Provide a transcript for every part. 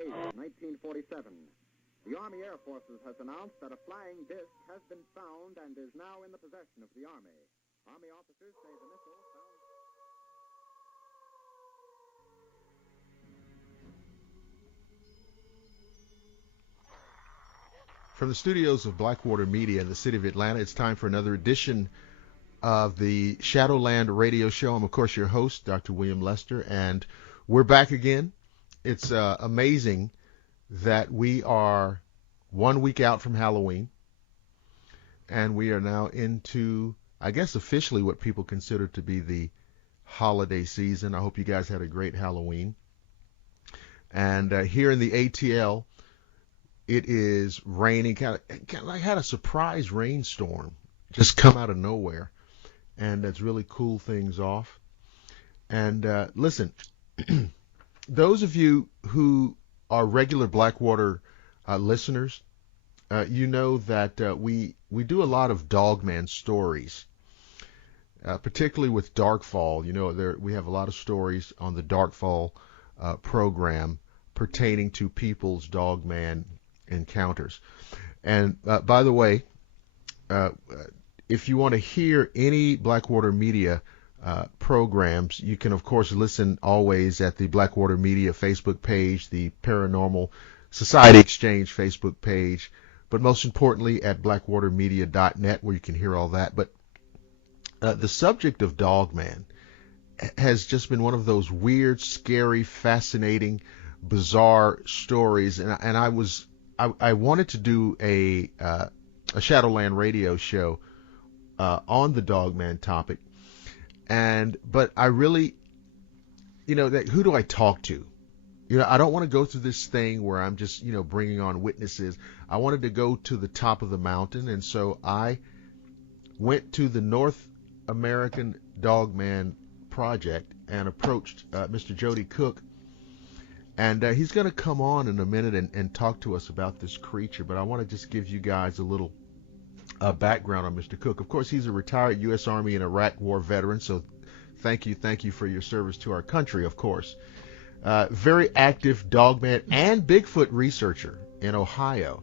8, 1947. The Army Air Forces has announced that a flying disc has been found and is now in the possession of the Army. Army officers say the missile found... From the studios of Blackwater Media in the city of Atlanta, it's time for another edition of the Shadowland radio show. I'm, of course, your host, Dr. William Lester, and we're back again. It's amazing that we are 1 week out from Halloween, and we are now into, I guess, officially what people consider to be the holiday season. I hope you guys had a great Halloween. And here in the ATL, it is raining. I had a surprise rainstorm just come out of nowhere, and that's really cooled things off. And listen, those of you who are regular Blackwater listeners, you know that we do a lot of Dogman stories, particularly with Darkfall. You know, we have a lot of stories on the Darkfall program pertaining to people's Dogman encounters. And by the way, if you want to hear any Blackwater Media programs, you can of course listen always at the Blackwater Media Facebook page, the Paranormal Society Exchange Facebook page, but most importantly at blackwatermedia.net, where you can hear all that. But the subject of Dogman has just been one of those weird, scary, fascinating, bizarre stories, and I wanted to do a Shadowland radio show on the Dogman topic, but I really, who do I talk to? I don't want to go through this thing where I'm just, bringing on witnesses. I wanted to go to the top of the mountain, and so I went to the North American Dogman Project and approached Mr. Joedy Cook. And he's going to come on in a minute and talk to us about this creature. But I want to just give you guys a little background on Mr. Cook. Of course, he's a retired U.S. Army and Iraq War veteran, so thank you for your service to our country, of course. Very active Dogman and Bigfoot researcher in Ohio.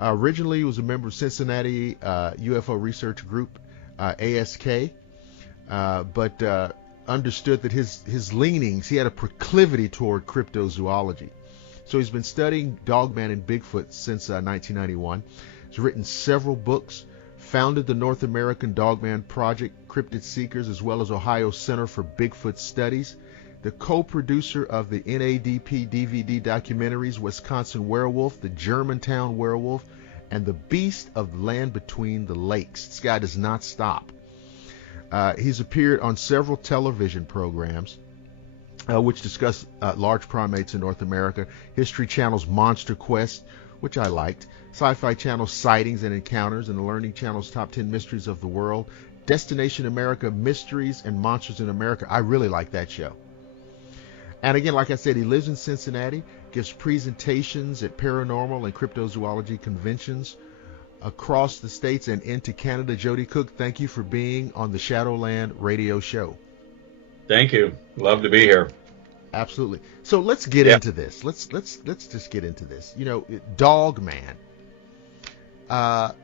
Originally, he was a member of Cincinnati UFO Research Group, ASK, but understood that his leanings, he had a proclivity toward cryptozoology. So he's been studying Dogman and Bigfoot since 1991. He's written several books, founded the North American Dogman Project, Cryptid Seekers, as well as Ohio Center for Bigfoot Studies, the co-producer of the NADP DVD documentaries Wisconsin Werewolf, the Germantown Werewolf, and the Beast of the Land Between the Lakes. This guy does not stop. He's appeared on several television programs which discuss large primates in North America. History Channel's Monster Quest, which I liked. Sci-Fi Channel's Sightings and Encounters, and the Learning Channel's Top 10 Mysteries of the World. Destination America, Mysteries and Monsters in America. I really like that show. And again, like I said, he lives in Cincinnati, gives presentations at paranormal and cryptozoology conventions across the states and into Canada. Joedy Cook, thank you for being on the Shadowland radio show. Thank you. Love to be here. Absolutely. So let's get into this. Let's just get into this. Dogman. I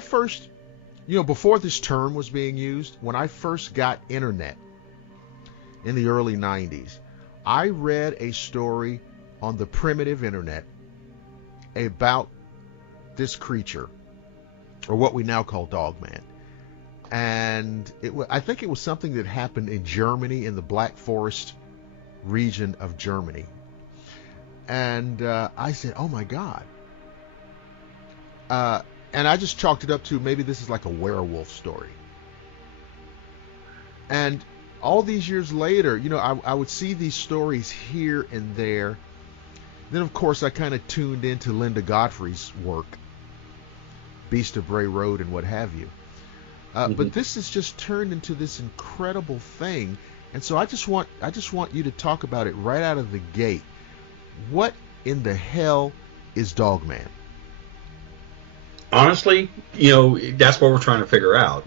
first, before this term was being used, when I first got internet in the early 90s, I read a story on the primitive internet about this creature, or what we now call Dogman. And I think it was something that happened in Germany, in the Black Forest region of Germany. And I said, oh my God. And I just chalked it up to maybe this is like a werewolf story. And all these years later, I would see these stories here and there. Then, of course, I kind of tuned into Linda Godfrey's work, Beast of Bray Road and what have you. But this has just turned into this incredible thing. And so I just want you to talk about it right out of the gate. What in the hell is Dogman? Honestly, that's what we're trying to figure out.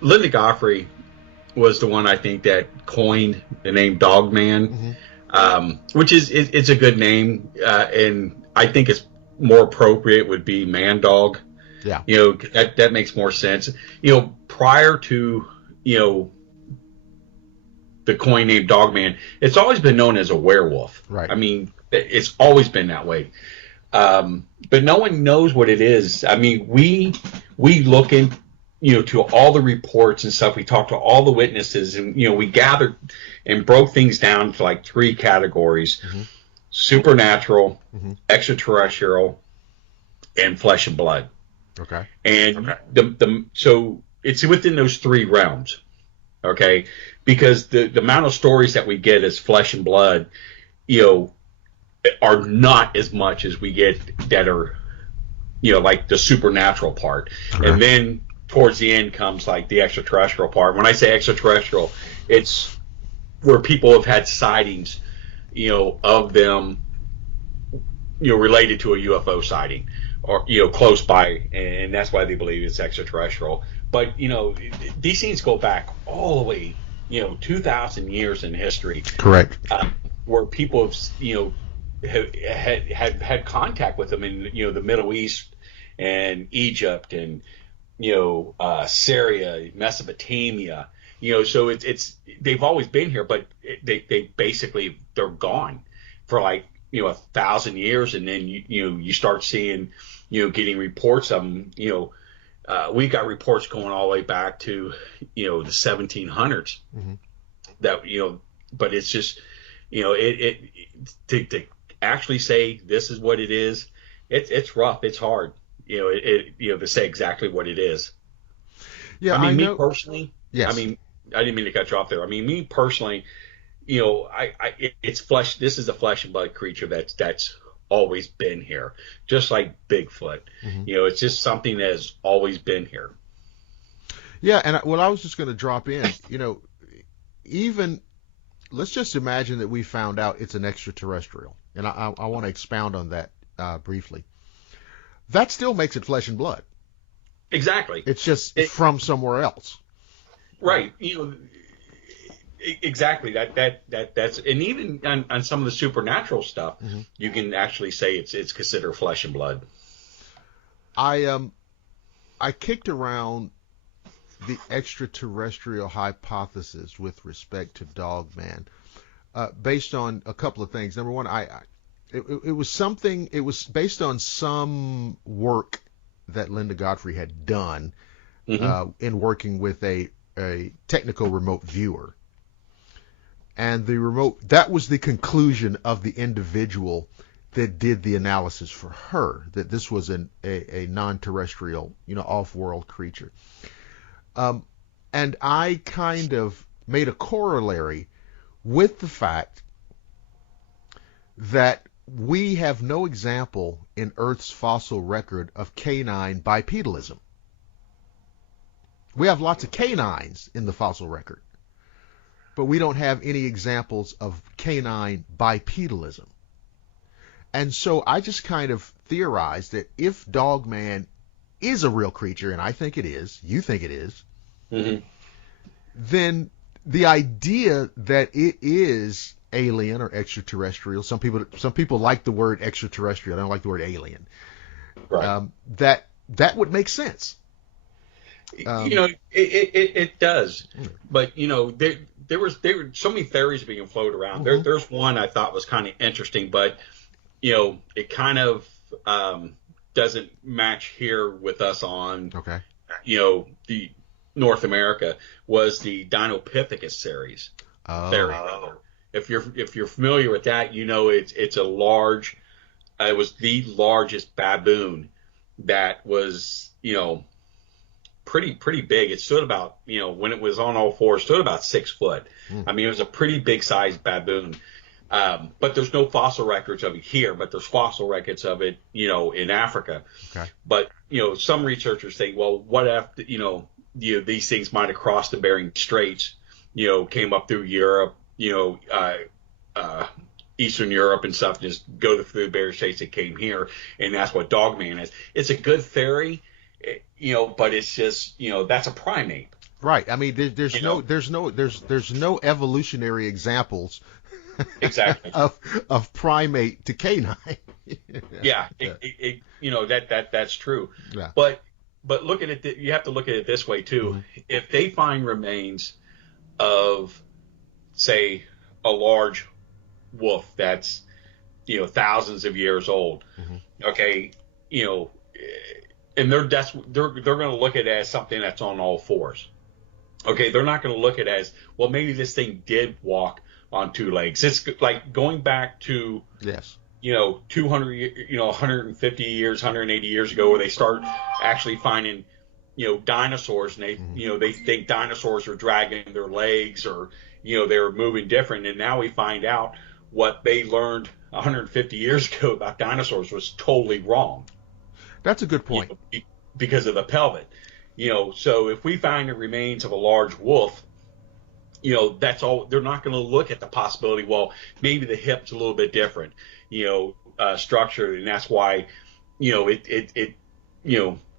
Linda Godfrey was the one I think that coined the name Dogman, which is it's a good name, and I think it's more appropriate would be Man Dog. Yeah. That makes more sense. Prior to the coin name Dogman, it's always been known as a werewolf. Right. I mean, it's always been that way. But no one knows what it is. I mean, we look in, to all the reports and stuff. We talked to all the witnesses, and we gathered and broke things down to like 3 categories: supernatural, extraterrestrial, and flesh and blood. Okay. And so it's within those 3 realms. Okay, because the amount of stories that we get as flesh and blood, are not as much as we get that are, like the supernatural part. Okay. And then towards the end comes like the extraterrestrial part. When I say extraterrestrial, it's where people have had sightings, of them, related to a UFO sighting or, close by. And that's why they believe it's extraterrestrial. But, these things go back all the way, 2,000 years in history. Correct. Where people have, had contact with them in, the Middle East and Egypt and, Syria, Mesopotamia, so it's they've always been here, but they basically, they're gone for like, 1,000 years. And then, you start seeing, getting reports of them, we got reports going all the way back to, the 1700s that, but it's just, to actually say this is what it is, it's rough. It's hard, to say exactly what it is. Yeah. I mean, me personally, yes. I mean, I didn't mean to cut you off there. I mean, me personally, it's flesh. This is a flesh and blood creature that's always been here, just like Bigfoot. It's just something that has always been here. Yeah, and I was just going to drop in, even let's just imagine that we found out it's an extraterrestrial, and I want to expound on that briefly. That still makes it flesh and blood. Exactly. It's just from somewhere else. Right. Exactly. That's, and even on some of the supernatural stuff, you can actually say it's considered flesh and blood. I kicked around the extraterrestrial hypothesis with respect to Dogman, based on a couple of things. Number one, it was based on some work that Linda Godfrey had done in working with a technical remote viewer. And that was the conclusion of the individual that did the analysis for her, that this was a non-terrestrial, off-world creature. And I kind of made a corollary with the fact that we have no example in Earth's fossil record of canine bipedalism. We have lots of canines in the fossil record, but we don't have any examples of canine bipedalism. And so I just kind of theorized that if Dogman is a real creature, and I think it is, you think it is, then the idea that it is alien or extraterrestrial, some people like the word extraterrestrial, I don't like the word alien, right. That would make sense. It does, but there were so many theories being floated around. There's one I thought was kind of interesting, but it kind of doesn't match here with us on the North America, was the Dinopithecus series theory. If you're familiar with that, it's a large. It was the largest baboon that was pretty big. It stood about when it was on all fours, stood about 6 foot. I mean, it was a pretty big sized baboon. But there's no fossil records of it here, but there's fossil records of it, in Africa. Okay. But some researchers think, well, what if these things might have crossed the Bering Straits, came up through Europe, Eastern Europe and stuff, just go through the Bering Straits that came here, and that's what Dogman is. It's a good theory, but it's just that's a primate. Right. I mean, there's You no know, there's no there's no evolutionary examples exactly. of primate to canine. Yeah, Yeah. that's true. Yeah. But look at it. You have to look at it this way too. Hmm. If they find remains of, say, a large wolf that's thousands of years old, Hmm. okay, you know, and they're going to look at it as something that's on all fours. Okay, they're not going to look at it as, well, maybe this thing did walk on two legs. It's like going back to Yes. 200, 150 years, 180 years ago, where they start actually finding, dinosaurs, and they, Hmm. they think dinosaurs are dragging their legs, or, they're moving different. And now we find out what they learned 150 years ago about dinosaurs was totally wrong, That's a good point. because of the pelvet. So if we find the remains of a large wolf, that's all. They're not going to look at the possibility. Well, maybe the hip's a little bit different, structure, and that's why, it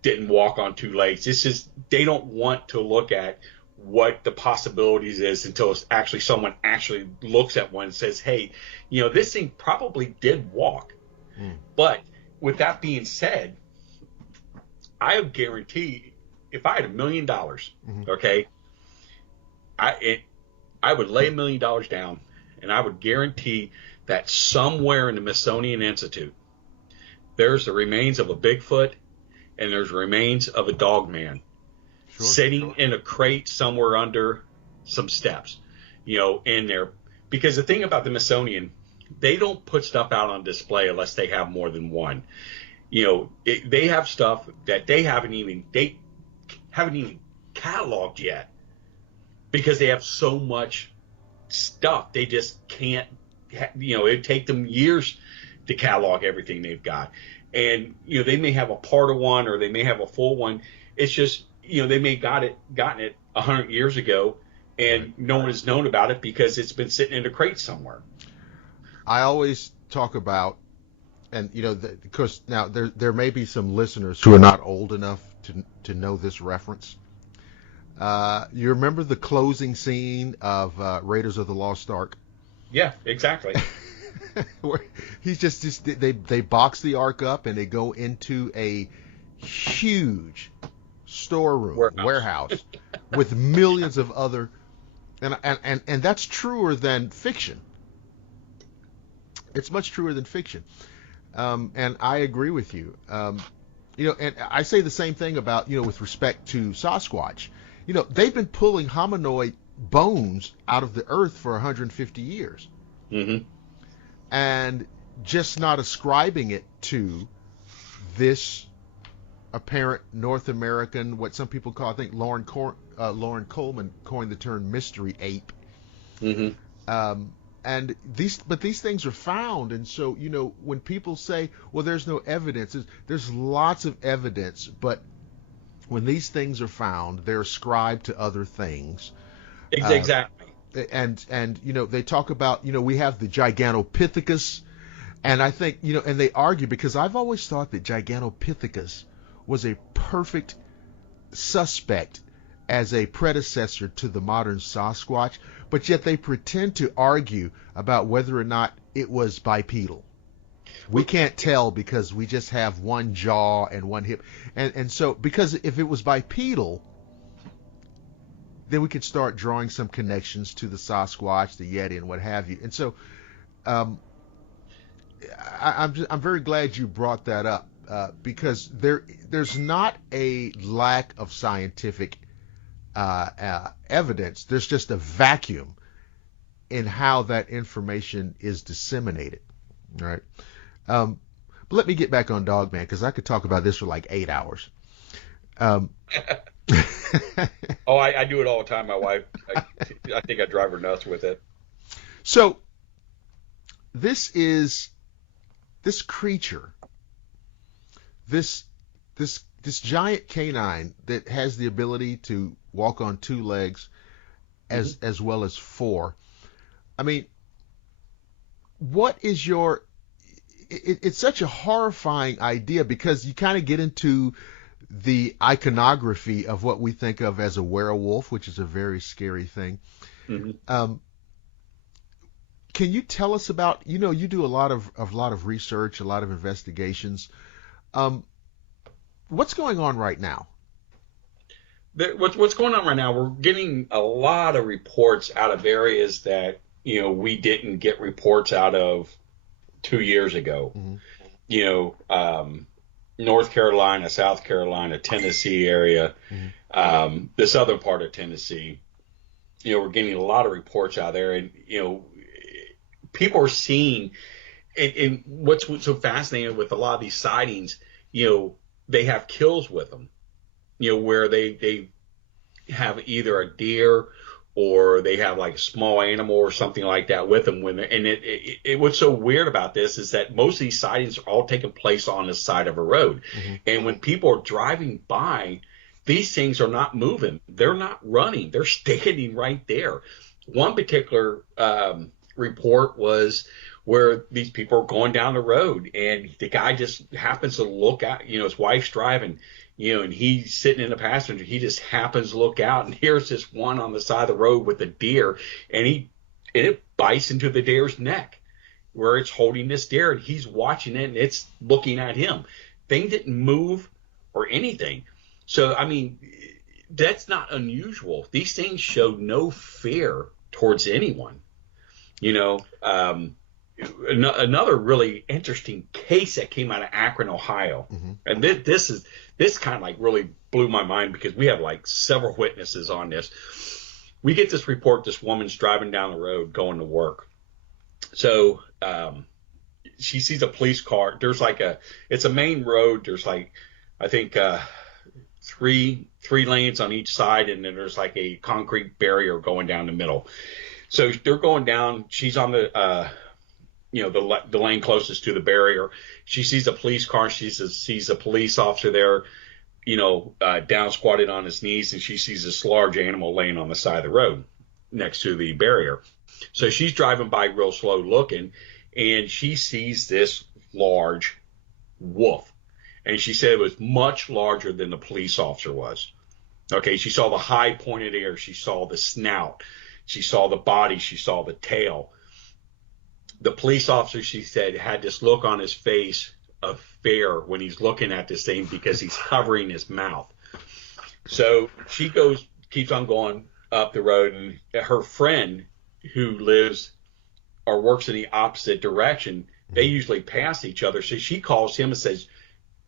didn't walk on two legs. It's just they don't want to look at what the possibilities is until it's actually someone actually looks at one and says, hey, this thing probably did walk. Mm. But with that being said, I guarantee if I had $1 million, Hmm. okay, I would lay $1 million down, and I would guarantee that somewhere in the Smithsonian Institute, there's the remains of a Bigfoot, and there's remains of a dogman Sure. sitting in a crate somewhere under some steps, in there. Because the thing about the Smithsonian, they don't put stuff out on display unless they have more than one. They have stuff that they haven't even cataloged yet, because they have so much stuff. They just can't, it'd take them years to catalog everything they've got. And, they may have a part of one, or they may have a full one. It's just, they may gotten it 100 years ago, and Right. no one has known about it because it's been sitting in a crate somewhere. I always talk about, and because now there may be some listeners who are not old enough to know this reference. You remember the closing scene of Raiders of the Lost Ark? Yeah, exactly. Where he's just they box the Ark up and they go into a huge storeroom warehouse with millions of other, and that's truer than fiction. It's much truer than fiction. And I agree with you. And I say the same thing about, with respect to Sasquatch. They've been pulling hominoid bones out of the earth for 150 years. Mm-hmm. And just not ascribing it to this apparent North American, what some people call, I think Lauren Coleman coined the term mystery ape. Mm-hmm. And these things are found, and so when people say, well, there's no evidence, there's lots of evidence, but when these things are found, they're ascribed to other things. Exactly. And they talk about, we have the Gigantopithecus, and I think, and they argue, because I've always thought that Gigantopithecus was a perfect suspect as a predecessor to the modern Sasquatch, but yet they pretend to argue about whether or not it was bipedal. We can't tell because we just have one jaw and one hip. And so, because if it was bipedal, then we could start drawing some connections to the Sasquatch, the Yeti, and what have you. And so, I'm very glad you brought that up, because there's not a lack of scientific evidence. There's just a vacuum in how that information is disseminated. All right. But let me get back on Dogman, because I could talk about this for like 8 hours. Oh, I do it all the time. My wife, I think I drive her nuts with it. So this creature, this giant canine that has the ability to walk on two legs as well as four. I mean, what is your? It's such a horrifying idea, because you kind of get into the iconography of what we think of as a werewolf, which is a very scary thing. Mm-hmm. Can you tell us about, you do a lot of research, a lot of investigations. What's going on right now? What's going on right now? We're getting a lot of reports out of areas that we didn't get reports out of 2 years ago. Mm-hmm. North Carolina, South Carolina, Tennessee area, Mm-hmm. the southern part of Tennessee. We're getting a lot of reports out there, and people are seeing. And what's so fascinating with a lot of these sightings, they have kills with them. Where they have either a deer or they have like a small animal or something like that with them. What's so weird about this is that most of these sightings are all taking place on the side of a road. Mm-hmm. And when people are driving by, these things are not moving. They're not running. They're standing right there. One particular report was where these people are going down the road and the guy just happens to look out, his wife's driving, and he's sitting in the passenger. He just happens to look out, and here's this one on the side of the road with a deer, and it bites into the deer's neck where it's holding this deer, and he's watching it, and it's looking at him. Thing didn't move or anything. So, I mean, that's not unusual. These things show no fear towards anyone. Another really interesting case that came out of Akron, Ohio, Mm-hmm. and this kind of like really blew my mind because we have like several witnesses on this. We get this report: this woman's driving down the road going to work. So she sees a police car. There's it's a main road. There's I think three lanes on each side, and then there's like a concrete barrier going down the middle. So they're going down. She's on the the lane closest to the barrier. She sees a police car. She sees a police officer there, down squatted on his knees, and she sees this large animal laying on the side of the road next to the barrier. So she's driving by real slow looking, and she sees this large wolf. And she said it was much larger than the police officer was. Okay, she saw the high pointed ear. She saw the snout. She saw the body. She saw the tail. The police officer, she said, had this look on his face of fear when he's looking at this thing because he's covering his mouth. So she keeps on going up the road, and her friend who lives or works in the opposite direction, they usually pass each other. So she calls him and says,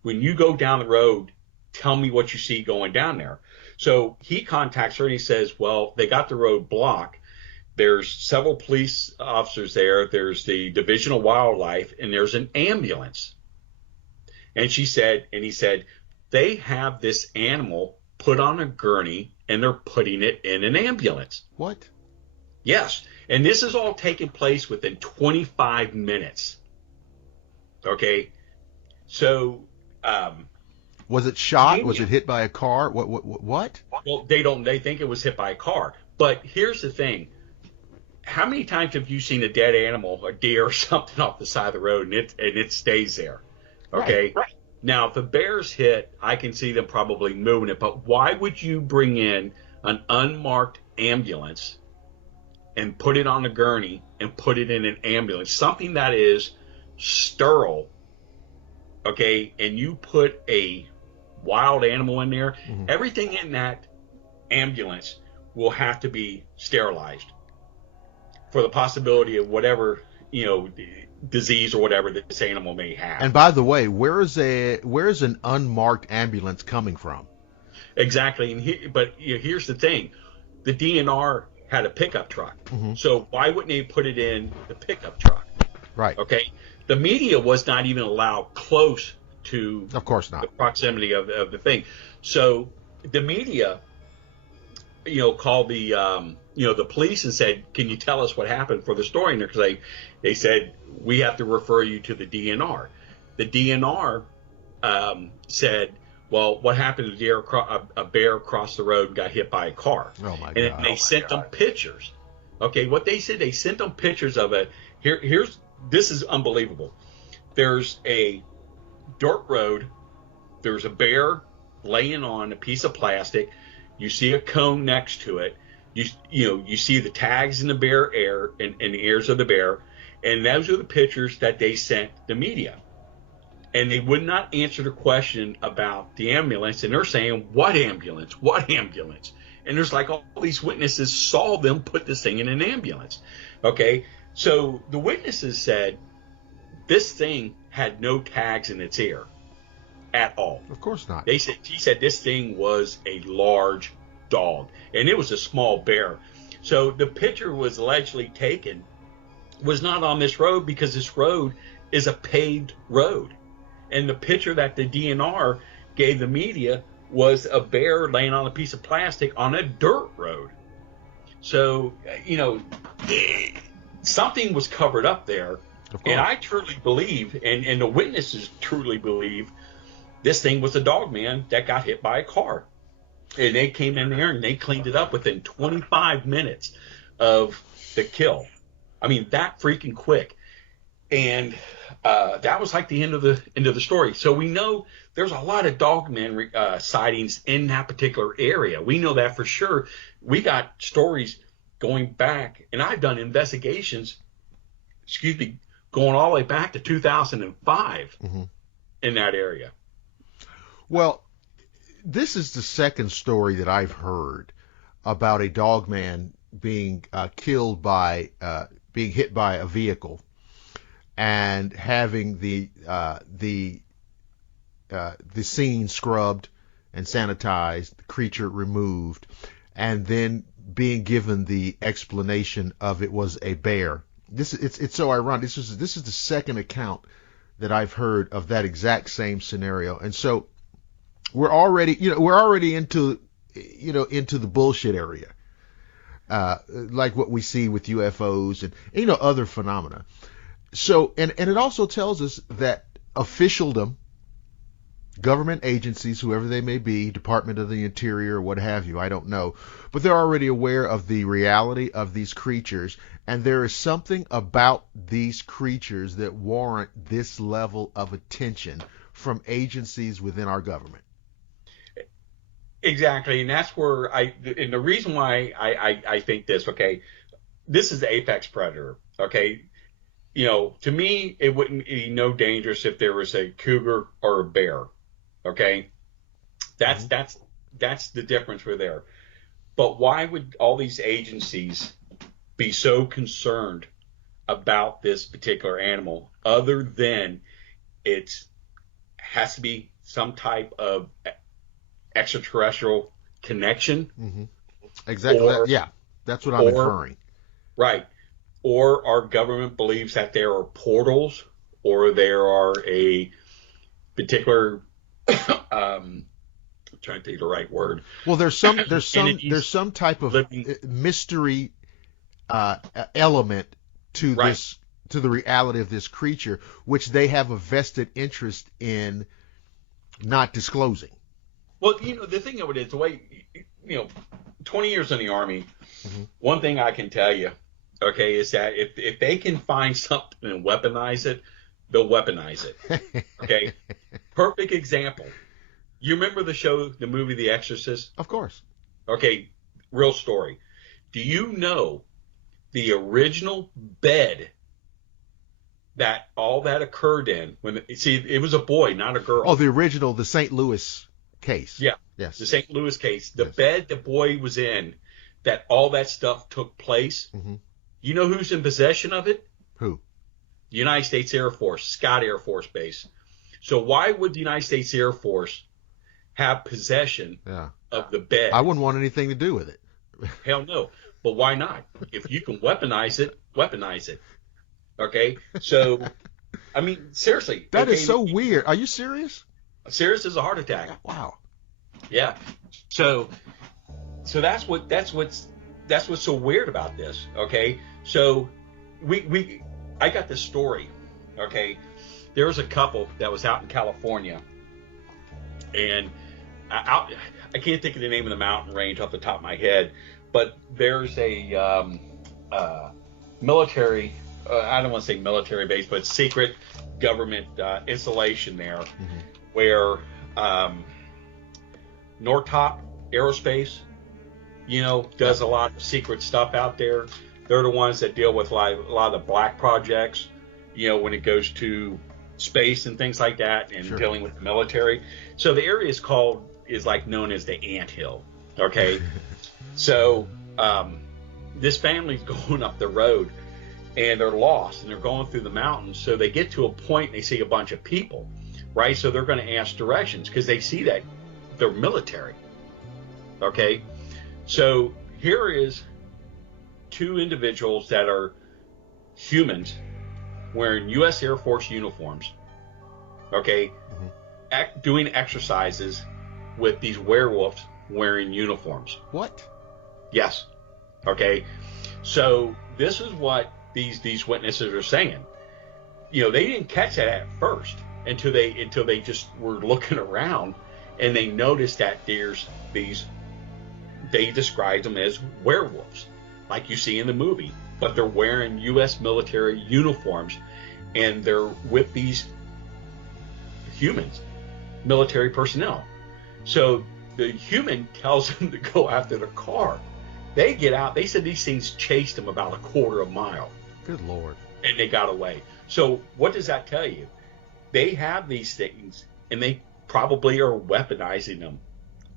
when you go down the road, tell me what you see going down there. So he contacts her and he says, well, they got the road blocked. There's several police officers there. There's the Division of Wildlife, and there's an ambulance. And he said, they have this animal put on a gurney, and they're putting it in an ambulance. What? Yes. And this is all taking place within 25 minutes. Okay. So, was it shot? Was it hit by a car? What? Well, they think it was hit by a car. But here's the thing. How many times have you seen a dead animal, a deer or something off the side of the road, and it stays there? Okay. Right. Now, if a bear's hit, I can see them probably moving it. But why would you bring in an unmarked ambulance and put it on a gurney and put it in an ambulance? Something that is sterile, okay, and you put a wild animal in there, mm-hmm. Everything in that ambulance will have to be sterilized for the possibility of whatever, disease or whatever this animal may have. And by the way, where is an unmarked ambulance coming from? Exactly. But here's the thing. The DNR had a pickup truck. Mm-hmm. So why wouldn't they put it in the pickup truck? Right. Okay. The media was not even allowed close to of course not. The proximity of the thing. So the media, called the police and said, can you tell us what happened for the story? Because they said, we have to refer you to the DNR. The DNR said, well, what happened to a bear crossed the road and got hit by a car? Oh, my God. And they sent them pictures. Okay, what they said, they sent them pictures of it. This is unbelievable. There's a dirt road. There's a bear laying on a piece of plastic. You see a cone next to it. You see the tags in the bear ear and the ears of the bear, and those are the pictures that they sent the media. And they would not answer the question about the ambulance, and they're saying, "What ambulance? What ambulance?" And there's like all these witnesses saw them put this thing in an ambulance. Okay, so the witnesses said this thing had no tags in its ear at all. Of course not. She said this thing was a large dog, and it was a small bear. So the picture was allegedly taken was not on this road, because this road is a paved road. And the picture that the DNR gave the media was a bear laying on a piece of plastic on a dirt road. So, something was covered up there. And I truly believe, and the witnesses truly believe, this thing was a dog man that got hit by a car. And they came in there and they cleaned it up within 25 minutes of the kill. I mean, that freaking quick. And that was like the end of the story. So we know there's a lot of dogman sightings in that particular area. We know that for sure. We got stories going back, and I've done investigations, going all the way back to 2005 in that area. Well, this is the second story that I've heard about a dogman being killed by being hit by a vehicle and having the scene scrubbed and sanitized, the creature removed, and then being given the explanation of it was a bear. It's so ironic. This is the second account that I've heard of that exact same scenario, and so we're already into the bullshit area, like what we see with UFOs and other phenomena. So, and it also tells us that officialdom, government agencies, whoever they may be, Department of the Interior, what have you, I don't know, but they're already aware of the reality of these creatures, and there is something about these creatures that warrant this level of attention from agencies within our government. Exactly, and that's where and the reason why I think this, okay, this is the apex predator, okay. To me, it wouldn't be no dangerous if there was a cougar or a bear. Okay, that's the difference we're there. But why would all these agencies be so concerned about this particular animal, other than it has to be some type of extraterrestrial connection? Mm-hmm. Exactly. That's what I'm inferring. Right. Or our government believes that there are portals, or there are a particular I'm trying to think of the right word. Well, there's some type of mystery element to this, to the reality of this creature, which they have a vested interest in not disclosing. Well, the thing of it is, the way 20 years in the Army, one thing I can tell you, okay, is that if they can find something and weaponize it, they'll weaponize it. Okay? Perfect example. You remember the movie The Exorcist? Of course. Okay, real story. Do you know the original bed that all that occurred in? It was a boy, not a girl. Oh, the St. Louis case. Yeah. Yes. The St. Louis case. The bed the boy was in, that all that stuff took place. Mm-hmm. You know who's in possession of it? Who? The United States Air Force, Scott Air Force Base. So why would the United States Air Force have possession of the bed? I wouldn't want anything to do with it. Hell no. But why not? If you can weaponize it, weaponize it. Okay? So, I mean, seriously. That is so weird. Are you serious? Serious as a heart attack. Wow. Yeah. So that's what's so weird about this. Okay? So I got this story. Okay? There was a couple that was out in California, and I can't think of the name of the mountain range off the top of my head, but there's a military, I don't want to say military base, but secret government installation there, where Northrop Aerospace, does a lot of secret stuff out there. They're the ones that deal with like a lot of the black projects, when it goes to space and things like that, and dealing with the military. So the area is known as the Anthill. Okay. So this family's going up the road, and they're lost, and they're going through the mountains. So they get to a point, and they see a bunch of people, right? So they're going to ask directions because they see that they're military. Okay. So here is two individuals that are humans wearing U.S. Air Force uniforms, okay, doing exercises with these werewolves wearing uniforms. What? Yes. Okay. So this is what these witnesses are saying. They didn't catch that at first until they just were looking around, and they noticed that there's these. They described them as werewolves, like you see in the movie, but they're wearing U.S. military uniforms, and they're with these humans, military personnel. So the human tells them to go after the car. They get out. They said these things chased them about a quarter of a mile. Good Lord. And they got away. So what does that tell you? They have these things, and they probably are weaponizing them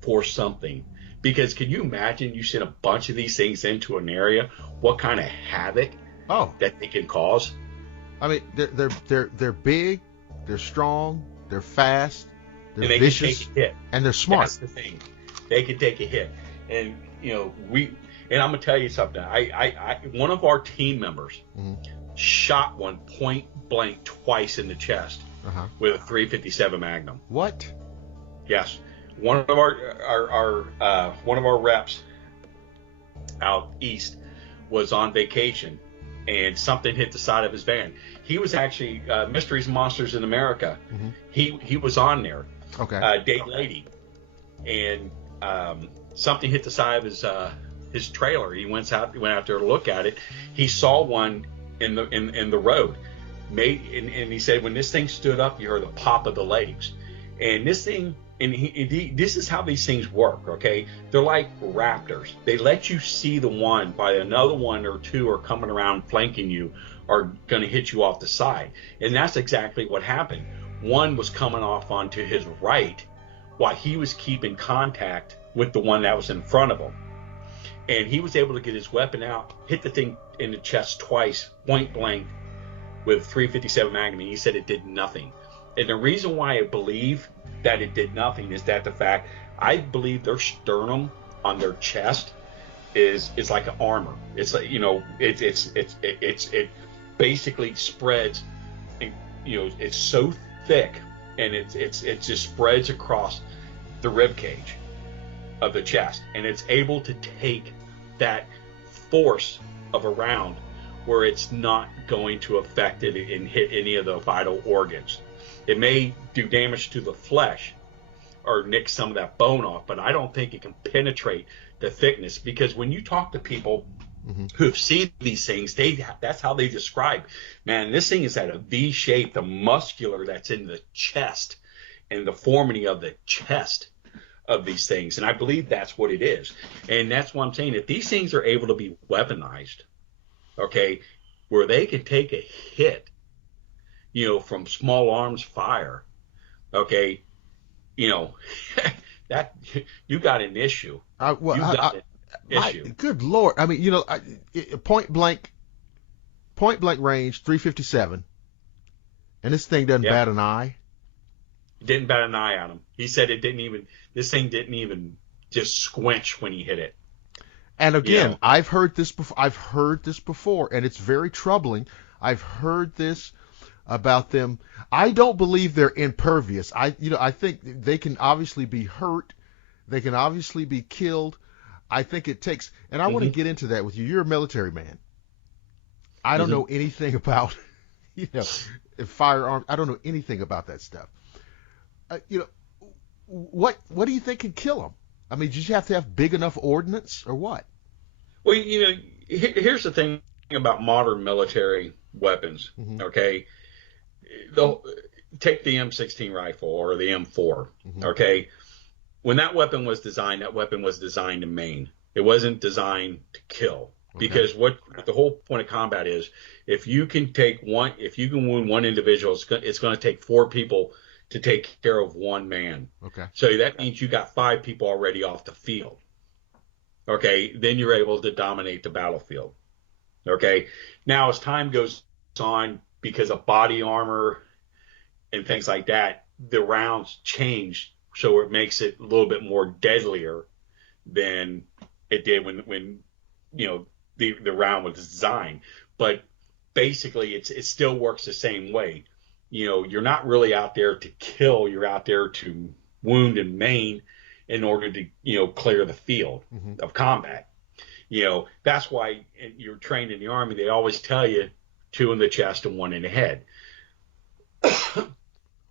for something. Because can you imagine you send a bunch of these things into an area, what kind of havoc that they can cause? I mean, they're big, they're strong, they're fast, they're vicious, can take a hit. And they're smart. That's the thing. They can take a hit. And and I'm gonna tell you something. I one of our team members shot one point blank twice in the chest with a .357 Magnum. What? Yes. One of our reps out east was on vacation, and something hit the side of his van. He was actually Mysteries and Monsters in America. He was on there. Okay. Dave Lady, and something hit the side of his trailer. He went out there to look at it. He saw one in the road. And he said when this thing stood up, you heard the pop of the legs. And this thing. And this is how these things work, okay? They're like raptors. They let you see the one, but another one or two are coming around flanking you, are going to hit you off the side. And that's exactly what happened. One was coming off onto his right while he was keeping contact with the one that was in front of him. And he was able to get his weapon out, hit the thing in the chest twice, point blank, with .357 Magnum. And he said it did nothing. And the reason why I believe that it did nothing is that the fact I believe their sternum on their chest is like an armor. It's like it basically spreads, and it's so thick, and it just spreads across the rib cage of the chest, and it's able to take that force of a round where it's not going to affect it and hit any of the vital organs. It may do damage to the flesh or nick some of that bone off, but I don't think it can penetrate the thickness, because when you talk to people who've seen these things, that's how they describe, man, this thing is at a V shape, the muscular that's in the chest and the deformity of the chest of these things. And I believe that's what it is. And that's what I'm saying. If these things are able to be weaponized, okay, where they can take a hit, from small arms fire, okay, that you got an issue. Good Lord. I mean, point blank range, .357, and this thing doesn't bat an eye. It didn't bat an eye on him. He said this thing didn't even just squinch when he hit it. And again, I've heard this before, and it's very troubling. I've heard this about them. I don't believe they're impervious. I think they can obviously be hurt. They can obviously be killed. I think it takes, and I want to get into that with you. You're a military man. I don't know anything about, firearms. I don't know anything about that stuff. What do you think can kill them? I mean, did you have to have big enough ordnance or what? Well, here's the thing about modern military weapons, okay? Take the M16 rifle or the M4, okay? when that weapon was designed to maim. It wasn't designed to kill. Because what the whole point of combat is, if you can wound one individual, it's going to take 4 people to take care of one man. Okay. So that means you got 5 people already off the field. Okay. Then you're able to dominate the battlefield. Okay. Now, as time goes on, because of body armor and things like that, the rounds change, so it makes it a little bit more deadlier than it did when the round was designed. But basically it still works the same way. You're not really out there to kill, you're out there to wound and maim in order to clear the field of combat. That's why you're trained in the Army, they always tell you 2 in the chest and 1 in the head.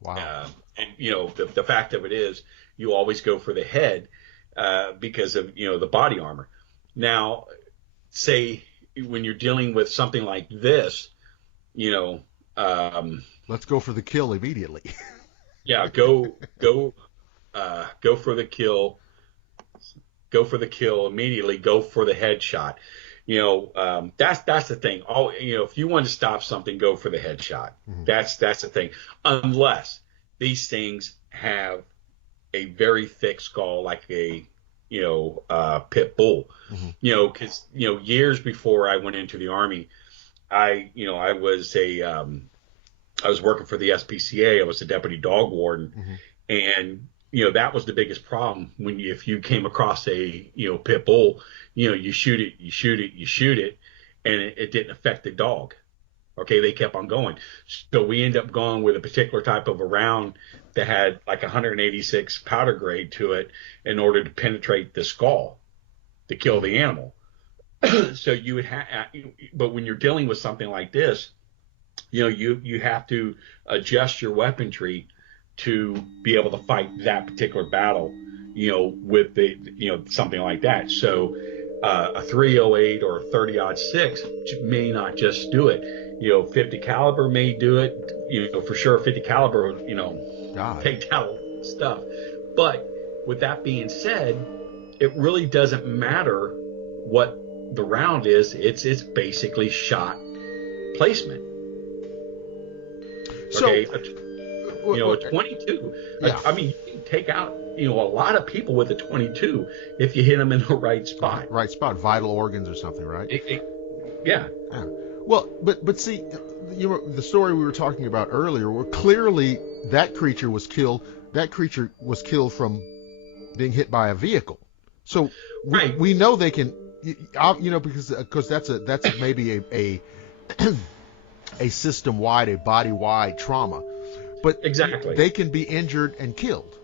Wow. And the fact of it is, you always go for the head because of the body armor. Now, say when you're dealing with something like this, let's go for the kill immediately. Yeah, go for the kill. Go for the kill immediately. Go for the headshot. That's the thing. If you want to stop something, go for the headshot. That's the thing. Unless these things have a very thick skull, like a pit bull. Because years before I went into the Army, I was working for the SPCA. I was a deputy dog warden, and that was the biggest problem. If you came across a pit bull, you shoot it, and it didn't affect the dog. Okay, they kept on going. So we ended up going with a particular type of a round that had like 186 powder grade to it in order to penetrate the skull to kill the animal. So you would but when you're dealing with something like this, you have to adjust your weaponry to be able to fight that particular battle, with something like that. So a 308 or a 30-06 may not just do it. 50 caliber may do it. For sure 50 caliber, take down stuff. But with that being said, it really doesn't matter what the round is. It's basically shot placement. Okay. So, a 22. Yeah. I mean, you can take out a lot of people with a 22 if you hit them in the right spot. Right spot, vital organs or something, right? Yeah. Well, but see, the story we were talking about earlier, where clearly that creature was killed. That creature was killed from being hit by a vehicle. So we know they can, because that's maybe a a system-wide, a body-wide trauma. But exactly, they can be injured and killed.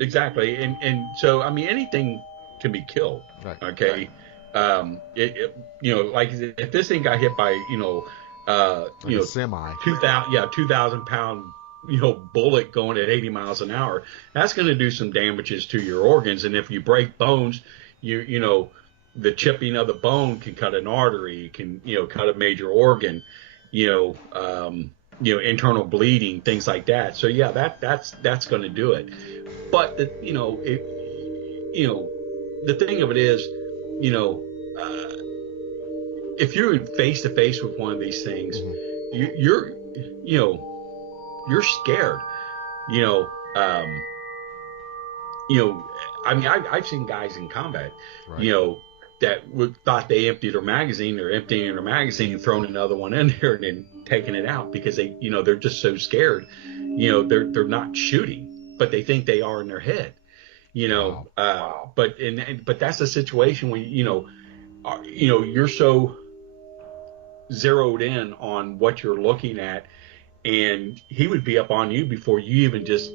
Exactly, and so I mean anything can be killed. Right. Okay. Like if this thing got hit by a semi 2,000 pound bullet going at 80 miles an hour, that's going to do some damages to your organs. And if you break bones, the chipping of the bone can cut an artery, can cut a major organ, internal bleeding, things like that. So yeah, that's going to do it. But the thing of it is, if you're face to face with one of these things, you're scared. I mean, I've seen guys in combat, right, that thought they emptied their magazine, they're emptying their magazine and throwing another one in there and then taking it out because they, they're just so scared. They're not shooting, but they think they are in their head. Wow. But that's a situation when you're so zeroed in on what you're looking at, and he would be up on you before you even just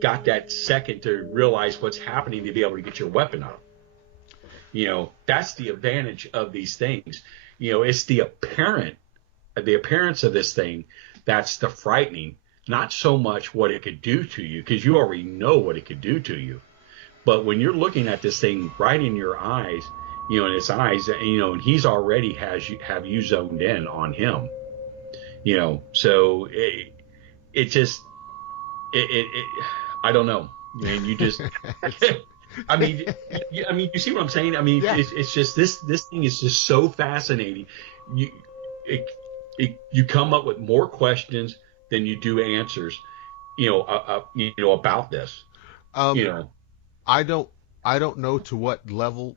got that second to realize what's happening to be able to get your weapon up. That's the advantage of these things. It's the appearance of this thing that's the frightening, not so much what it could do to you, because you already know what it could do to you. But when you're looking at this thing right in your eyes, in its eyes, and he's already have you zoned in on him, so it just I don't know. and you just, I mean, you see what I'm saying? I mean, Yeah. it's just this thing is just so fascinating. You, you come up with more questions than you do answers, about this, Um, you know. I don't know to what level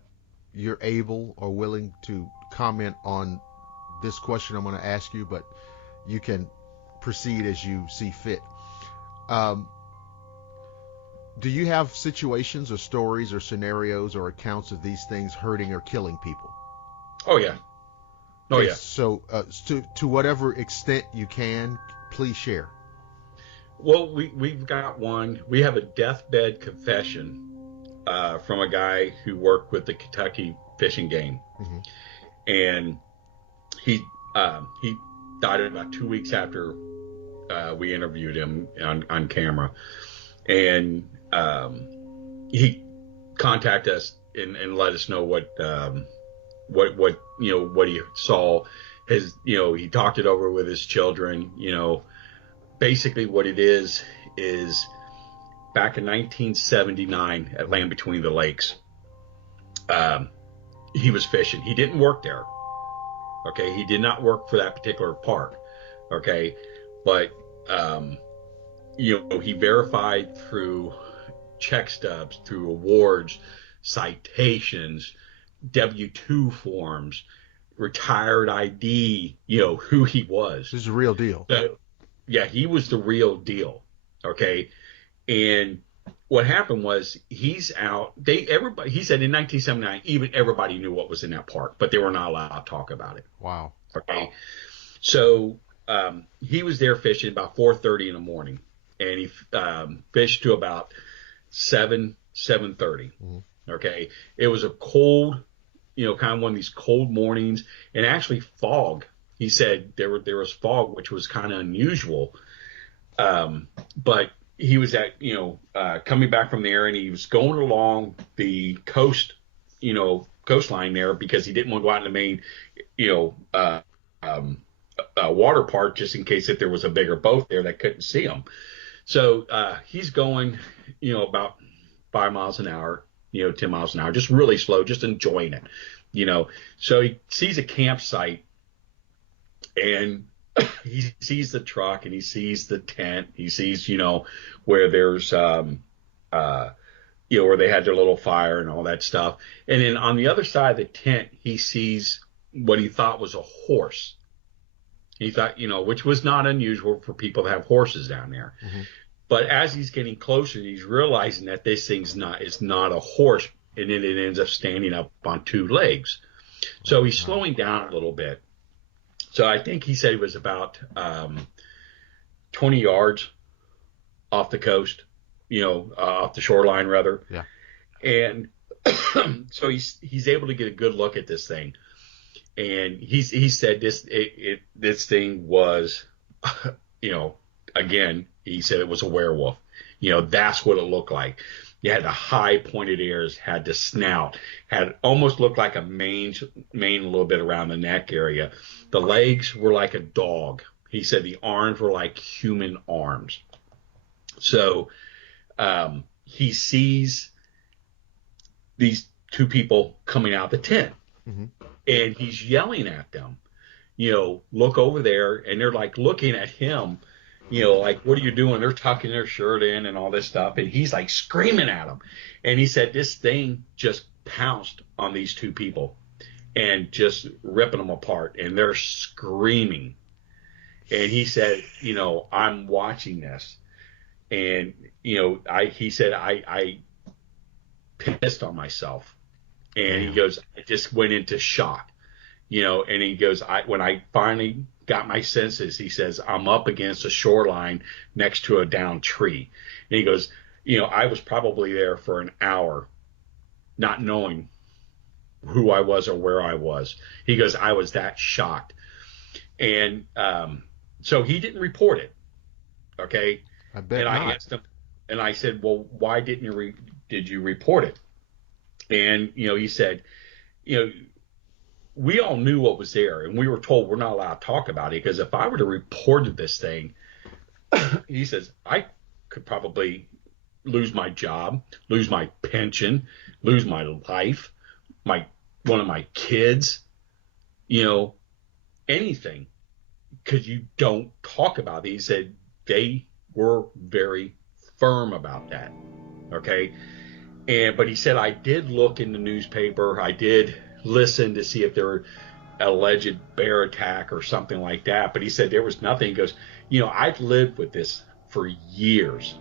you're able or willing to comment on this question I'm going to ask you, but you can proceed as you see fit. Um, do you have situations or stories or scenarios or accounts of these things hurting or killing people? Oh yeah. Oh Okay, yeah. so to whatever extent you can, please share. Well, we've got one. We have a deathbed confession from a guy who worked with the Kentucky fishing game, Hmm. and he died about 2 weeks after we interviewed him on camera, and he contacted us and let us know what he saw. He talked it over with his children. Basically what it is back in 1979 at Land Between the Lakes. He was fishing. He didn't work there. Okay. He did not work for that particular park. Okay. But, he verified through check stubs, through awards, citations, W-2 forms, retired ID, who he was. This is a real deal. So, yeah, he was the real deal. Okay. And what happened was he's out. He said in 1979, even everybody knew what was in that park, but they were not allowed to talk about it. Wow. Okay. So he was there fishing about 4:30 in the morning, and he fished to about 7:30. Mm-hmm. Okay. It was a cold, kind of one of these cold mornings, and actually fog. He said there was fog, which was kind of unusual. But he was coming back from there, and he was going along the coastline there because he didn't want to go out in the main, water park just in case if there was a bigger boat there that couldn't see him. So he's going, about 5 miles an hour, 10 miles an hour, just really slow, just enjoying it, So he sees a campsite, and he sees the truck, and he sees the tent. He sees, where there's, where they had their little fire and all that stuff. And then on the other side of the tent, he sees what he thought was a horse. He thought, which was not unusual for people to have horses down there. Mm-hmm. But as he's getting closer, he's realizing that this thing's not a horse, and then it ends up standing up on two legs. So he's slowing down a little bit. So I think he said it was about 20 yards off the coast, off the shoreline rather. Yeah. And so he's able to get a good look at this thing. And he said this thing was, again, he said it was a werewolf. That's what it looked like. You had the high pointed ears, had the snout, had almost looked like a mane a little bit around the neck area. The legs were like a dog. He said the arms were like human arms. So he sees these two people coming out the tent, Mm-hmm. and he's yelling at them, look over there, and they're like looking at him. Like, what are you doing? They're tucking their shirt in and all this stuff. And he's like screaming at them. And he said this thing just pounced on these two people and just ripping them apart. And they're screaming. And he said, I'm watching this. And, he said, I pissed on myself. And he goes, I just went into shock, and he goes, when I finally got my senses, he says, I'm up against a shoreline next to a downed tree. And he goes, I was probably there for an hour not knowing who I was or where I was. He goes, I was that shocked. And so he didn't report it. Okay. I bet and not. I asked him, and I said, well, why did you report it? And, he said, we all knew what was there, and we were told we're not allowed to talk about it because if I were to report this thing, he says, I could probably lose my job, lose my pension, lose my life, one of my kids, anything, because you don't talk about it. He said they were very firm about that. Okay. But he said, I did look in the newspaper. I did listen to see if there were alleged bear attack or something like that. But he said there was nothing. He goes, I've lived with this for years.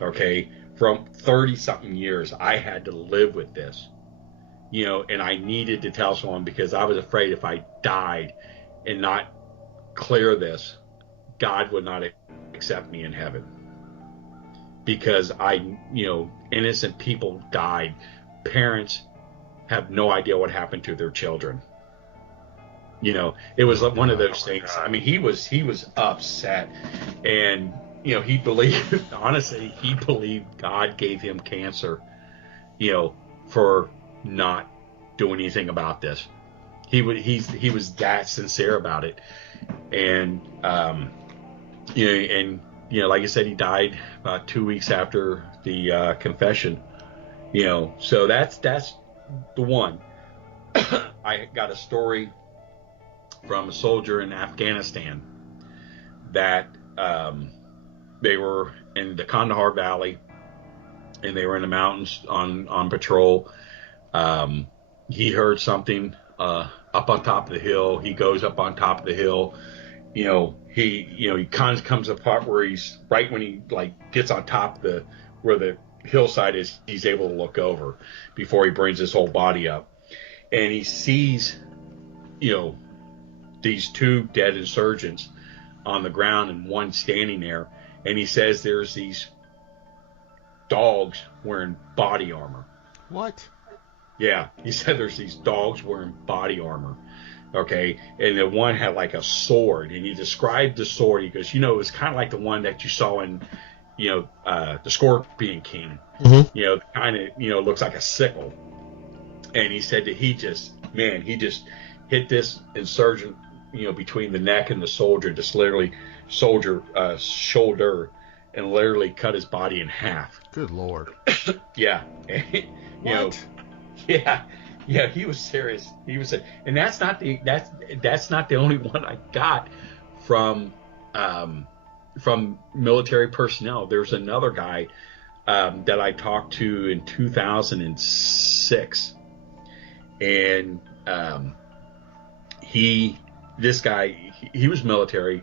Okay. From 30 something years, I had to live with this, and I needed to tell someone because I was afraid if I died and not clear this, God would not accept me in heaven. Because innocent people died. Parents have no idea what happened to their children. It was like one of those things. I mean, he was upset, and he believed, honestly, he believed God gave him cancer, for not doing anything about this. He was that sincere about it, and like I said, he died about 2 weeks after the confession. So that's the one. I got a story from a soldier in Afghanistan that they were in the Kandahar Valley, and they were in the mountains on patrol. He heard something up on top of the hill. He goes up on top of the hill. He kind of comes to the part where he's right when he gets on top of where the hillside is. He's able to look over before he brings his whole body up, and he sees, these two dead insurgents on the ground and one standing there. And he says there's these dogs wearing body armor. What? Yeah, he said there's these dogs wearing body armor. Okay, and the one had like a sword, and he described the sword. He goes, it was kind of like the one that you saw in, the Scorpion King. Mm-hmm. Kind of, looks like a sickle. And he said that he just hit this insurgent, between the neck and the soldier, just literally shoulder, and literally cut his body in half. Good Lord. Yeah. What? Yeah, he was serious. He was, and that's not the only one I got from military personnel. There's another guy that I talked to in 2006, and this guy was military.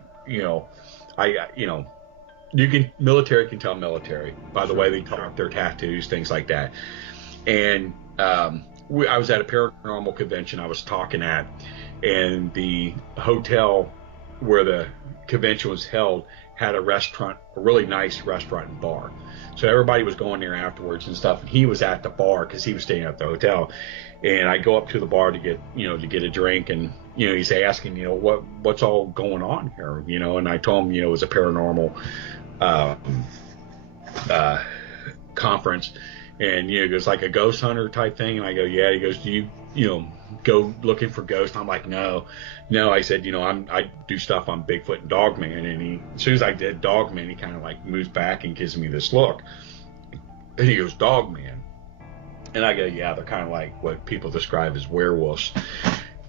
Military can tell military by the way they talk, their tattoos, things like that. And I was at a paranormal convention I was talking at, and the hotel where the convention was held had a restaurant, a really nice restaurant and bar. So everybody was going there afterwards and stuff. And he was at the bar because he was staying at the hotel. And I go up to the bar to get a drink, and he's asking, what's all going on here, and I told him, it was a paranormal conference. And he goes, like a ghost hunter type thing. And I go, yeah. He goes, do you go looking for ghosts? And I'm like, no. I said, I do stuff on Bigfoot and Dogman. And as soon as I did Dogman, he kind of moves back and gives me this look. And he goes, Dogman. And I go, yeah, they're kind of like what people describe as werewolves.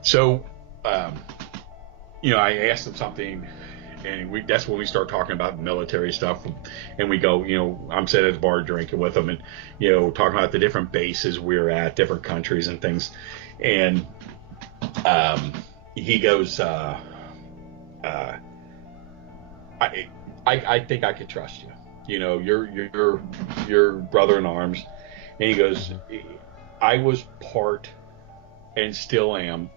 So, I asked him something, and that's when we start talking about military stuff. And we go, I'm sitting at the bar drinking with him, and, talking about the different bases we're at, different countries and things. And he goes, I think I could trust you. You're brother in arms. And he goes, I was part, and still am,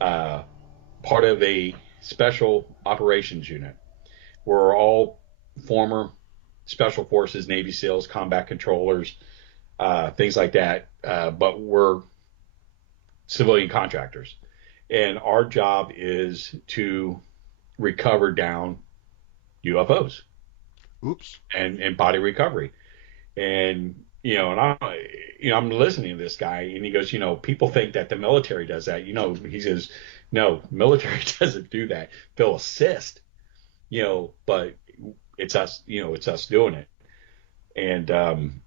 part of a special operations unit. We're all former Special Forces, Navy SEALs, combat controllers, things like that. But we're civilian contractors. And our job is to recover down UFOs. Oops. And body recovery. And I'm listening to this guy, and he goes, people think that the military does that. He says, no, military doesn't do that. They'll assist, but it's us, it's us doing it. and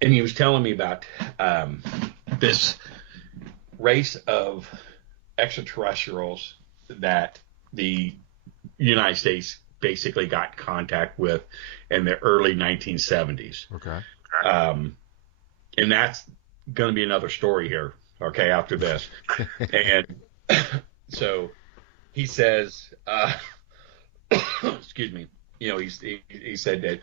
he was telling me about this race of extraterrestrials that the United States basically got in contact with in the early 1970s. Okay. And that's going to be another story here, okay, after this. And so he says, excuse me, he said that,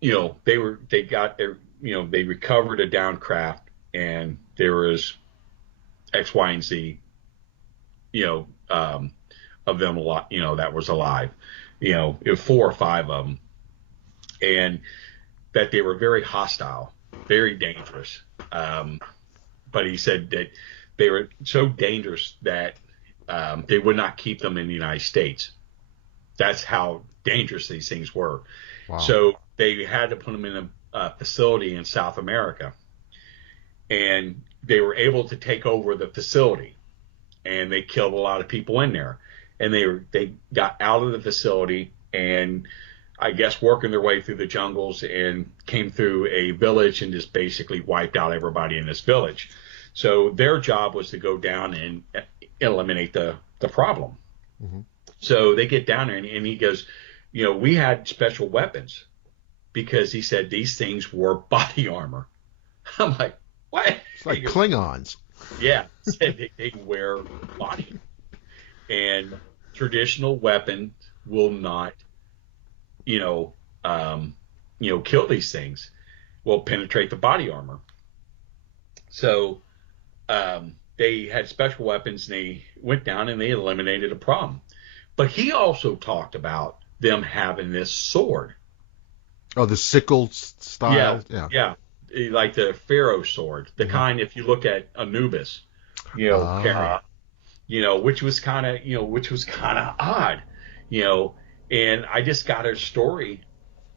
they recovered a downed craft, and there was X, Y, and Z, of them that was alive. It was 4 or 5 of them, and that they were very hostile, very dangerous. But he said that they were so dangerous that they would not keep them in the United States. That's how dangerous these things were. Wow. So they had to put them in a facility in South America, and they were able to take over the facility, and they killed a lot of people in there. And they got out of the facility, and I guess working their way through the jungles, and came through a village and just basically wiped out everybody in this village. So their job was to go down and eliminate the problem. Mm-hmm. So they get down there, and he goes, we had special weapons, because he said these things wore body armor. I'm like, what? It's like Klingons. Yeah, said they wear body. And traditional weapons will not, kill these things. Will penetrate the body armor. So they had special weapons, and they went down and they eliminated a problem. But he also talked about them having this sword. Oh, the sickle style? Yeah. Like the Pharaoh sword. The kind, if you look at Anubis, carry. Which was kind of odd, and I just got a story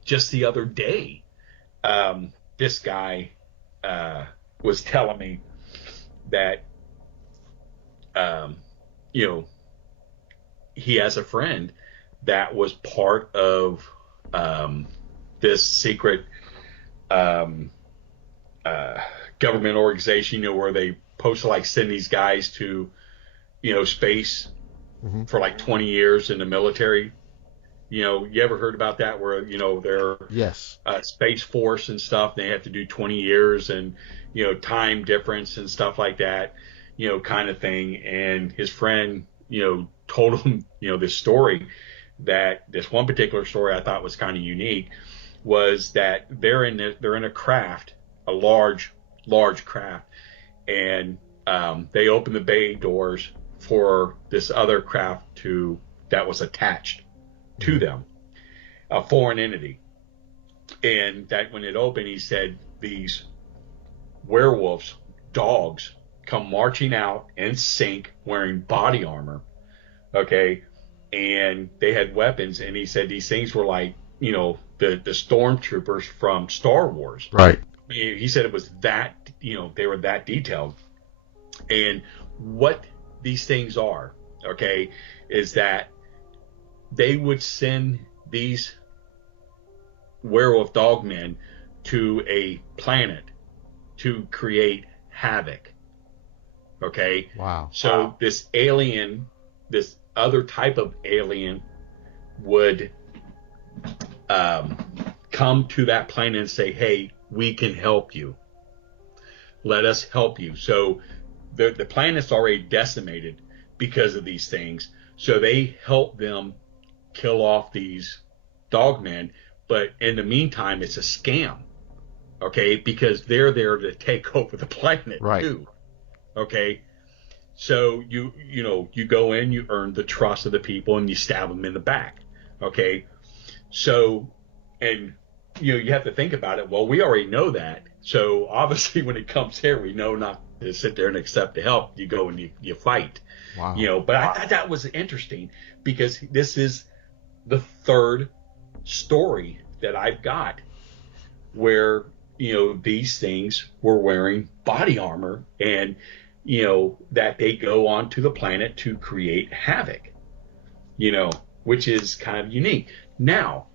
just the other day. This guy was telling me that, he has a friend that was part of this secret government organization, where they supposed to send these guys to space mm-hmm. for 20 years in the military. You ever heard about that, where, they're yes, Space Force and stuff, they have to do 20 years and, time difference and stuff like that, kind of thing. And his friend, told him, this story, that this one particular story I thought was kind of unique, was that they're in a craft, a large craft, and they open the bay doors for this other craft that was attached to them, a foreign entity. And that when it opened, he said these werewolves, dogs, come marching out in sync, wearing body armor, okay, and they had weapons. And he said these things were like, the stormtroopers from Star Wars. Right. He said it was that, they were that detailed. And what these things are, okay, is that they would send these werewolf dogmen to a planet to create havoc. Okay? Wow. So this alien, this other type of alien, would come to that planet and say, hey, we can help you. Let us help you. So the planet's already decimated because of these things. So they help them kill off these dogmen. But in the meantime, it's a scam. Okay? Because they're there to take over the planet, right, too. Okay? So you go in, you earn the trust of the people, and you stab them in the back. Okay? So, and you have to think about it. Well, we already know that. So obviously when it comes here, we know not to sit there and accept the help. You go and you fight. Wow. But I thought that was interesting, because this is the third story that I've got where, these things were wearing body armor, and, that they go onto the planet to create havoc, which is kind of unique. Now,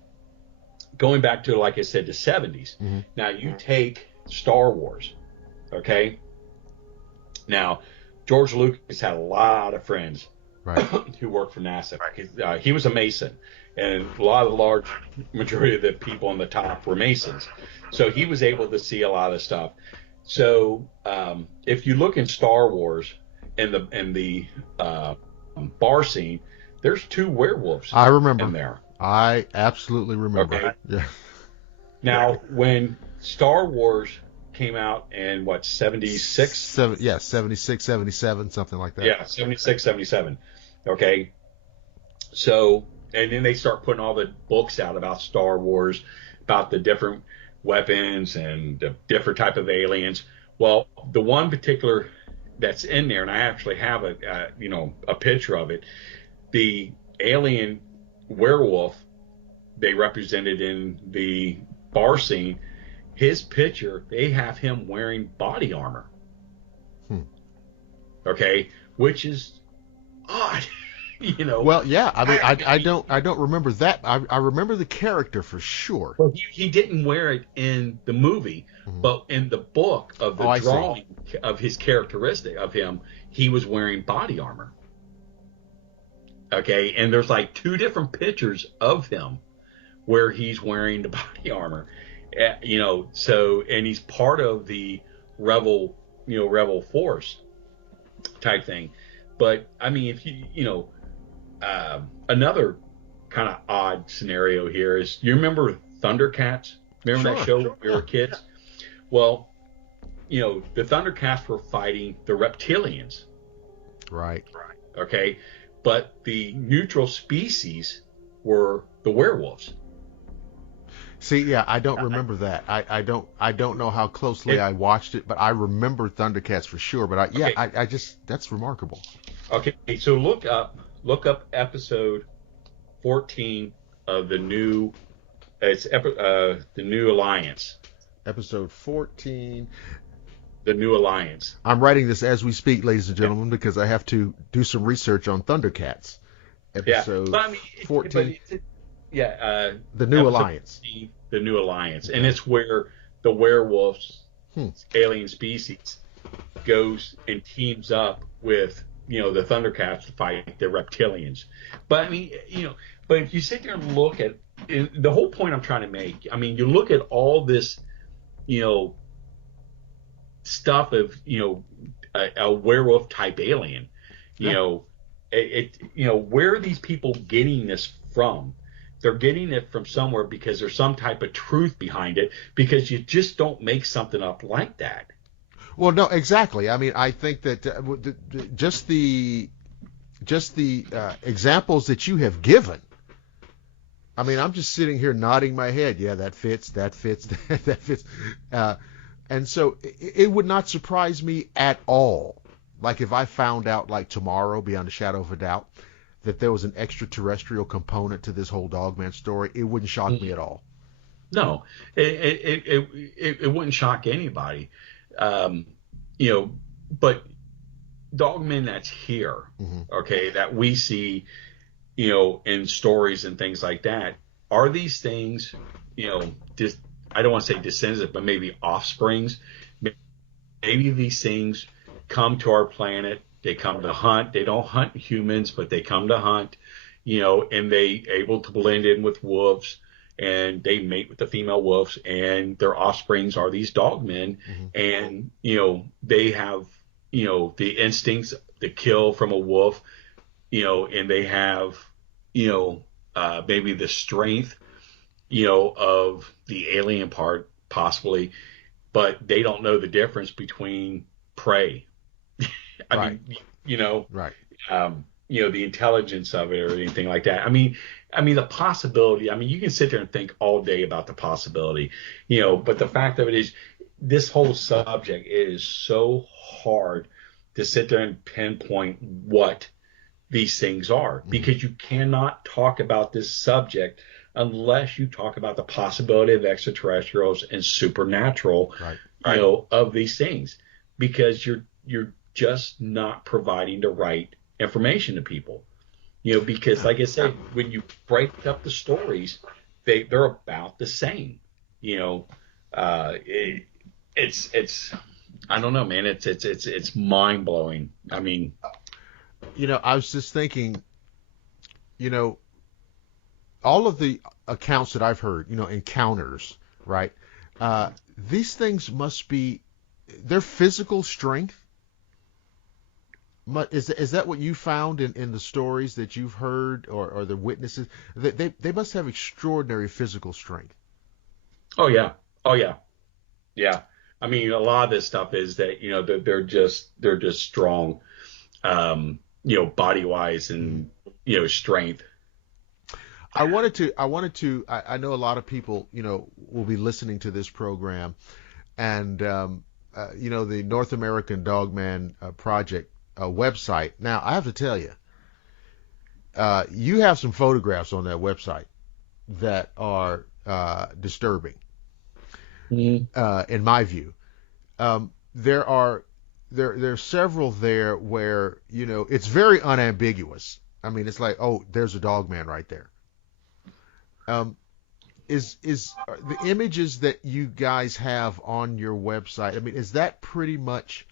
going back to, like I said, the 70s. Mm-hmm. Now you take Star Wars, okay? Now, George Lucas had a lot of friends Right. who worked for NASA. He was a Mason, and a lot of the large majority of the people on the top were Masons. So he was able to see a lot of stuff. So if you look in Star Wars in the bar scene, there's 2 werewolves. I remember. In there. I absolutely remember. Okay. Yeah. Now, when Star Wars came out in, what, 76? 76, 77, something like that. Yeah, 76, 77. Okay. So, and then they start putting all the books out about Star Wars, about the different weapons and the different type of aliens. Well, the one particular that's in there, and I actually have a picture of it, the alien werewolf they represented in the bar scene, his picture, they have him wearing body armor. Okay, which is odd, Well, yeah, I mean, I don't remember that. I remember the character for sure. Well, he didn't wear it in the movie, but in the book of the drawing of his characteristic of him, he was wearing body armor. Okay, and there's like 2 different pictures of him where he's wearing the body armor, so, and he's part of the rebel force type thing. But I mean, if another kind of odd scenario here is, you remember Thundercats? Remember that show when we were kids? Well, the Thundercats were fighting the reptilians. Right. Okay. But the neutral species were the werewolves. See, yeah, I don't remember that. I don't know how closely I watched it, but I remember Thundercats for sure. But I just, that's remarkable. Okay, so look up episode 14 of the new Alliance. Episode 14. The New Alliance. I'm writing this as we speak, ladies and gentlemen, because I have to do some research on Thundercats. Episode 14. The New Alliance. 15, the New Alliance. And it's where the werewolves, alien species, goes and teams up with, the Thundercats to fight the reptilians. But I mean, but if you sit there and look at the whole point I'm trying to make, I mean, you look at all this, stuff of a werewolf type alien, where are these people getting this from? They're getting it from somewhere, because there's some type of truth behind it, because you just don't make something up like that. Well, no, exactly. I mean, I think that just the examples that you have given, I mean, I'm just sitting here nodding my head. Yeah, that fits. That fits. That fits. And so it would not surprise me at all, like if I found out, like tomorrow, beyond a shadow of a doubt, that there was an extraterrestrial component to this whole Dogman story. It wouldn't shock me at all. No, it wouldn't shock anybody, but Dogman that's here, okay, that we see, in stories and things like that, are these things, just, I don't want to say descendants, but maybe offsprings. Maybe these things come to our planet. They come to hunt. They don't hunt humans, but they come to hunt, and they able to blend in with wolves, and they mate with the female wolves, and their offsprings are these dogmen. And, they have, the instincts to kill from a wolf, and they have, maybe the strength, of the alien part, possibly, but they don't know the difference between prey. I mean, right. The intelligence of it or anything like that. I mean, the possibility, you can sit there and think all day about the possibility, but the fact of it is, this whole subject is so hard to sit there and pinpoint what these things are, because you cannot talk about this subject unless you talk about the possibility of extraterrestrials and supernatural, of these things, because you're just not providing the right information to people, because like I said, when you break up the stories, they're about the same. You know, it's I don't know, man. It's mind blowing. I mean, I was just thinking, you know, all of the accounts that I've heard, encounters, right? These things must be their physical strength. Is that what you found in the stories that you've heard or the witnesses? They must have extraordinary physical strength. oh yeah, oh yeah, yeah. I mean, a lot of this stuff is that they're just strong, body wise and strength. I know a lot of people, will be listening to this program, and the North American Dogman Project website. Now, I have to tell you, you have some photographs on that website that are disturbing, in my view. There are several there where it's very unambiguous. I mean, it's like, oh, there's a dogman right there. Is the images that you guys have on your website? I mean, is that pretty much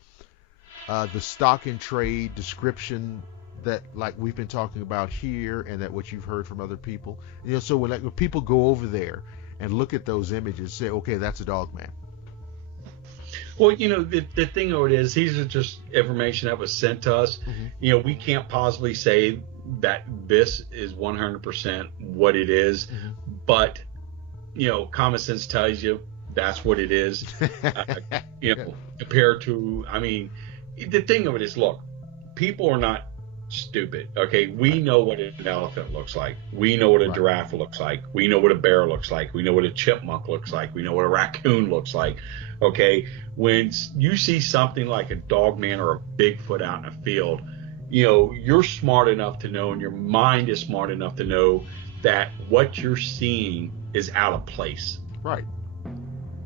the stock and trade description that like we've been talking about here, and that what you've heard from other people? So when people go over there and look at those images, say, okay, that's a dogman. Well, the thing of it is, these are just information that was sent to us. Mm-hmm. We can't possibly say that this is 100% what it is, but common sense tells you that's what it is. Compared to, I mean, the thing of it is, look, people are not stupid. Okay, we know what an elephant looks like. We know what a giraffe looks like. We know what a bear looks like. We know what a chipmunk looks like. We know what a raccoon looks like. Okay, when you see something like a dogman or a Bigfoot out in a field, you're smart enough to know, and your mind is smart enough to know that what you're seeing is out of place. Right.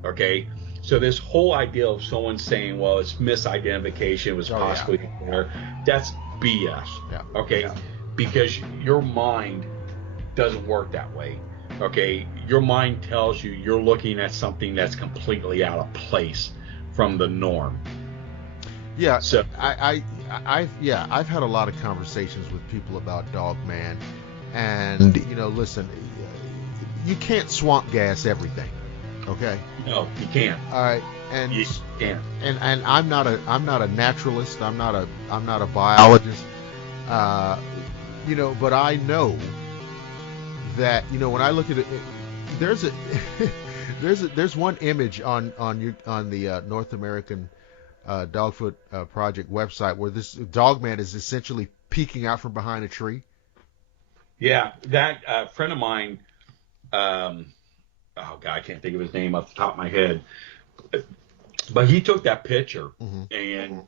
Okay. So this whole idea of someone saying, well, it's misidentification, it was possibly there, that's BS. Yeah. Okay. Yeah. Because your mind doesn't work that way. Okay. Your mind tells you you're looking at something that's completely out of place from the norm. Yeah. So I've had a lot of conversations with people about Dogman, and listen, you can't swamp gas everything. Okay. No, you can't. All right, and you can't. And I'm not a naturalist. I'm not a biologist. But I know that when I look at it, there's one image on the North American Dogfoot Project website where this dogman is essentially peeking out from behind a tree. Yeah, that friend of mine. Oh God, I can't think of his name off the top of my head, but he took that picture, and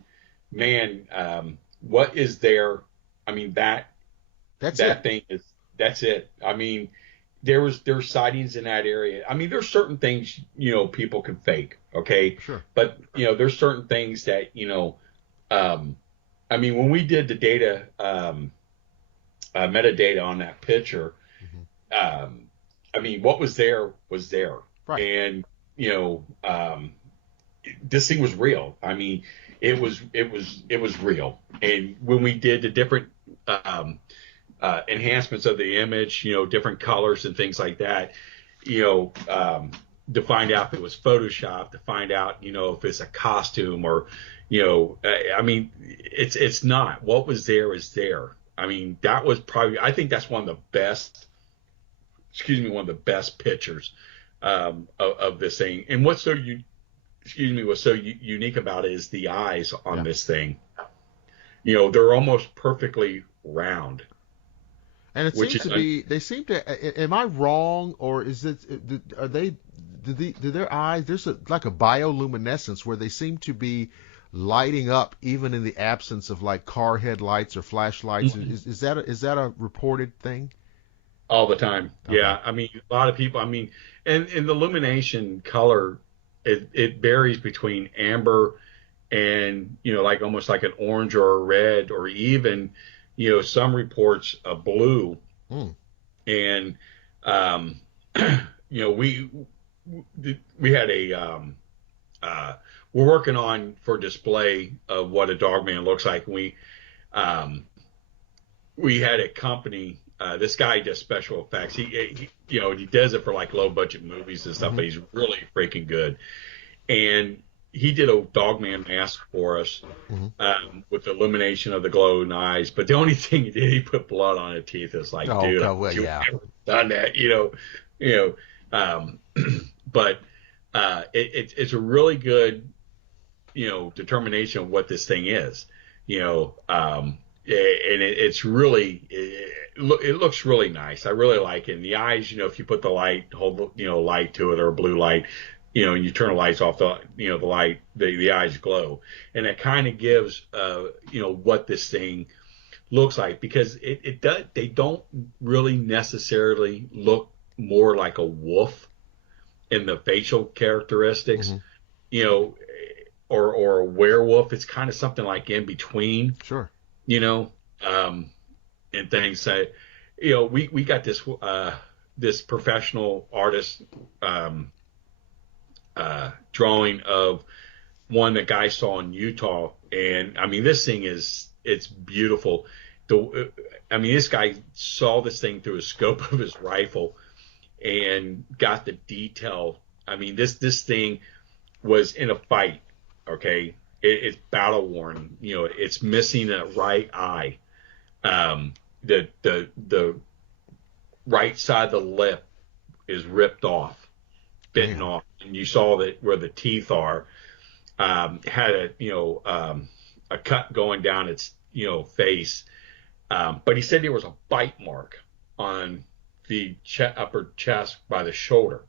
man, what is there? I mean, that's it. I mean, there's sightings in that area. I mean, there's certain things people can fake, okay? Sure. But there's certain things that I mean, when we did the data, metadata on that picture, I mean, what was there was there. Right. And, this thing was real. I mean, it was real. And when we did the different enhancements of the image, different colors and things like that, to find out if it was Photoshop, to find out, if it's a costume or, I mean, it's not. What was there is there. I mean, that was probably, I think that's one of the best pictures of this thing. And what's so unique about it is the eyes on this thing. They're almost perfectly round. And it seems to be, they seem to, am I wrong, or is it, do their eyes, there's like a bioluminescence where they seem to be lighting up even in the absence of like car headlights or flashlights. Is that a reported thing? All the time. Okay. Yeah. I mean, a lot of people, and the illumination color, it varies between amber and, like almost like an orange or a red, or even, some reports a blue. And we had we're working on for display of what a dogman looks like. Um, we had a company. This guy does special effects. He does it for like low budget movies and stuff, Mm-hmm. but he's really freaking good. And he did a dogman mask for us, Mm-hmm. with the illumination of the glowing eyes. But the only thing he did, he put blood on his teeth. It's like, Oh, dude, God, well, you've yeah. never done that, Um, but it's a really good, determination of what this thing is, and it's really, it looks really nice. I really like it. And the eyes, if you put the light to it, or a blue light, and you turn the lights off, the light, the eyes glow. And it kind of gives, what this thing looks like, because they don't really necessarily look more like a wolf in the facial characteristics, Mm-hmm. Or a werewolf. It's kind of something like in between, Sure. And things. We got this professional artist drawing of one that guy saw in Utah, and I mean, this thing it's beautiful. This guy saw this thing through a scope of his rifle and got the detail. I mean, this thing was in a fight. Okay, it's battle worn. It's missing a right eye. The right side of the lip is ripped off, bitten off, and you saw that where the teeth are. Had a cut going down its face, but he said there was a bite mark on the upper chest by the shoulder.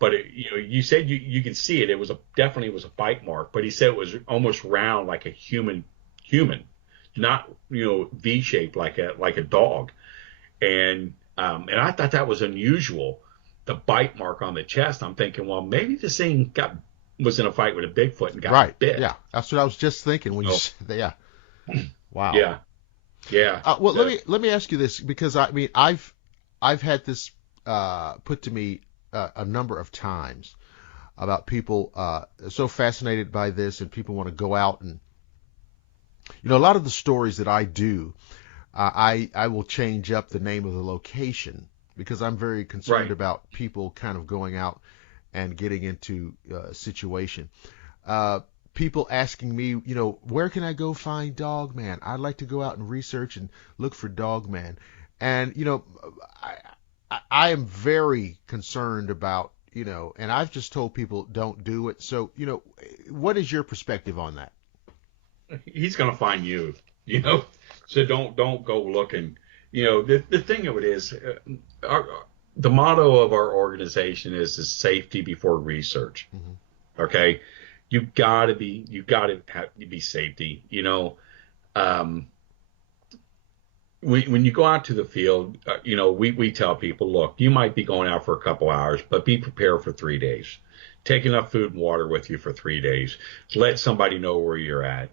But you said you can see it. It was definitely was a bite mark, but he said it was almost round like a human, not V shaped like a dog. And I thought that was unusual, the bite mark on the chest. I'm thinking, well, maybe this thing was in a fight with a Bigfoot and got bit. Yeah, that's what I was just thinking when you said that. Yeah. Wow. Yeah. Well, let me ask you this, because I mean I've had this put to me a number of times about people so fascinated by this, and people want to go out and a lot of the stories that I do, I will change up the name of the location, because I'm very concerned about people kind of going out and getting into a situation. People asking me, where can I go find Dogman? I'd like to go out and research and look for Dogman. And, I am very concerned about, and I've just told people don't do it. So, what is your perspective on that? He's going to find you, so don't go looking. The thing of it is, the motto of our organization is safety before research. Mm-hmm. Okay. You gotta be safety, when you go out to the field, we tell people, look, you might be going out for a couple hours, but be prepared for 3 days. Take enough food and water with you for 3 days. Let somebody know where you're at.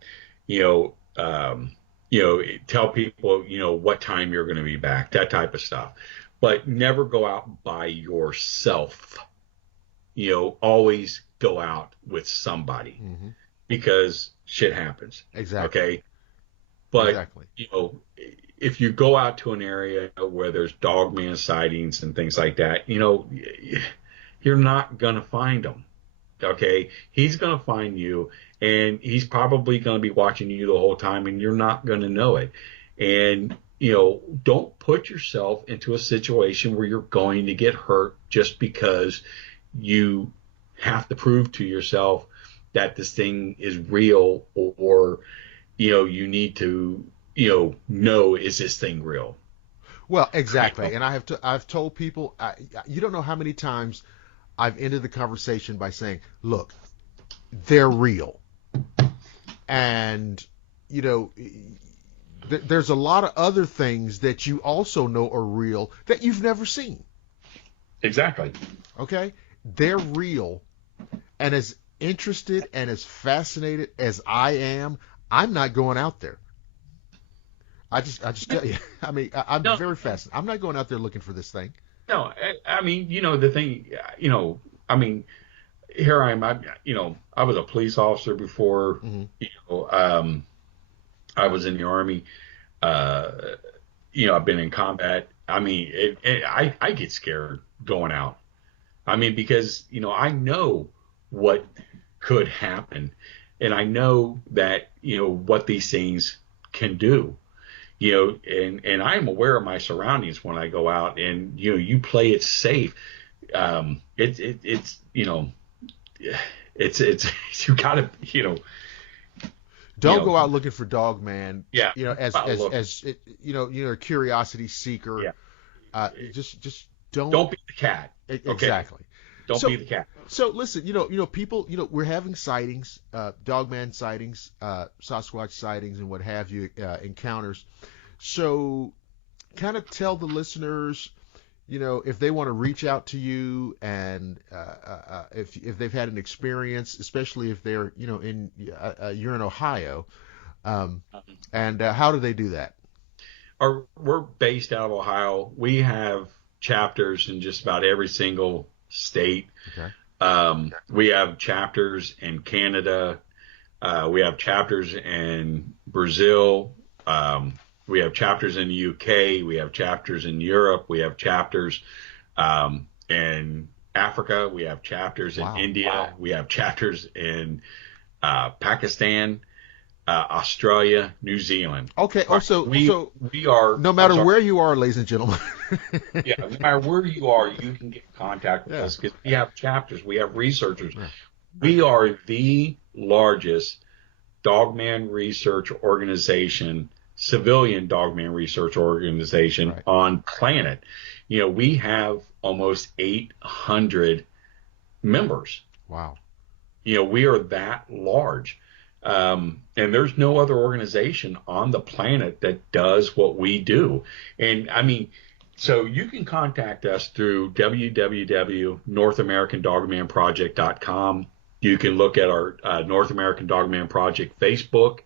Tell people, what time you're going to be back, that type of stuff. But never go out by yourself. Always go out with somebody, mm-hmm. because shit happens. Exactly. Okay. But, exactly. If you go out to an area where there's dogman sightings and things like that, you're not going to find them. Okay. He's going to find you, and he's probably going to be watching you the whole time, and you're not going to know it. And, don't put yourself into a situation where you're going to get hurt just because you have to prove to yourself that this thing is real, or you need to, know, is this thing real? Well, exactly. And I've told people, you don't know how many times I've ended the conversation by saying, look, they're real. And, there's a lot of other things that you also know are real that you've never seen. Exactly. Okay? They're real. And as interested and as fascinated as I am, I'm not going out there. I just tell you, I'm very fascinated. I'm not going out there looking for this thing. No, I mean, the thing, I mean, here I am. I was a police officer before, Mm-hmm. I was in the Army. Uh, I've been in combat. I mean, I get scared going out. I mean, because, I know what could happen, and I know that, what these things can do. And I'm aware of my surroundings when I go out, and you play it safe. It's it's you gotta Don't go out looking for dog man. Yeah, You're a curiosity seeker. Yeah. Just don't. Don't be the cat. Okay? Exactly. Don't be the cat. So listen, people, we're having sightings, dogman sightings, Sasquatch sightings, and what have you, encounters. So, kind of tell the listeners, if they want to reach out to you, and if they've had an experience, especially if they're, you're in Ohio, and how do they do that? We're based out of Ohio. We have chapters in just about every single state. Okay. We have chapters in Canada. We have chapters in Brazil. We have chapters in the UK. We have chapters in Europe. We have chapters in Africa. We have chapters in India. Wow. We have chapters in Pakistan, Australia, New Zealand. Okay. We are. No matter where you are, ladies and gentlemen. Yeah, no matter where you are, you can get in contact with us, because we have chapters. We have researchers. Yeah. We are the largest dogman research organization, civilian dogman research organization on planet. We have almost 800 members. Wow. We are that large. And there's no other organization on the planet that does what we do. And I mean, so you can contact us through www.NorthAmericanDogmanProject.com. You can look at our North American Dogman Project Facebook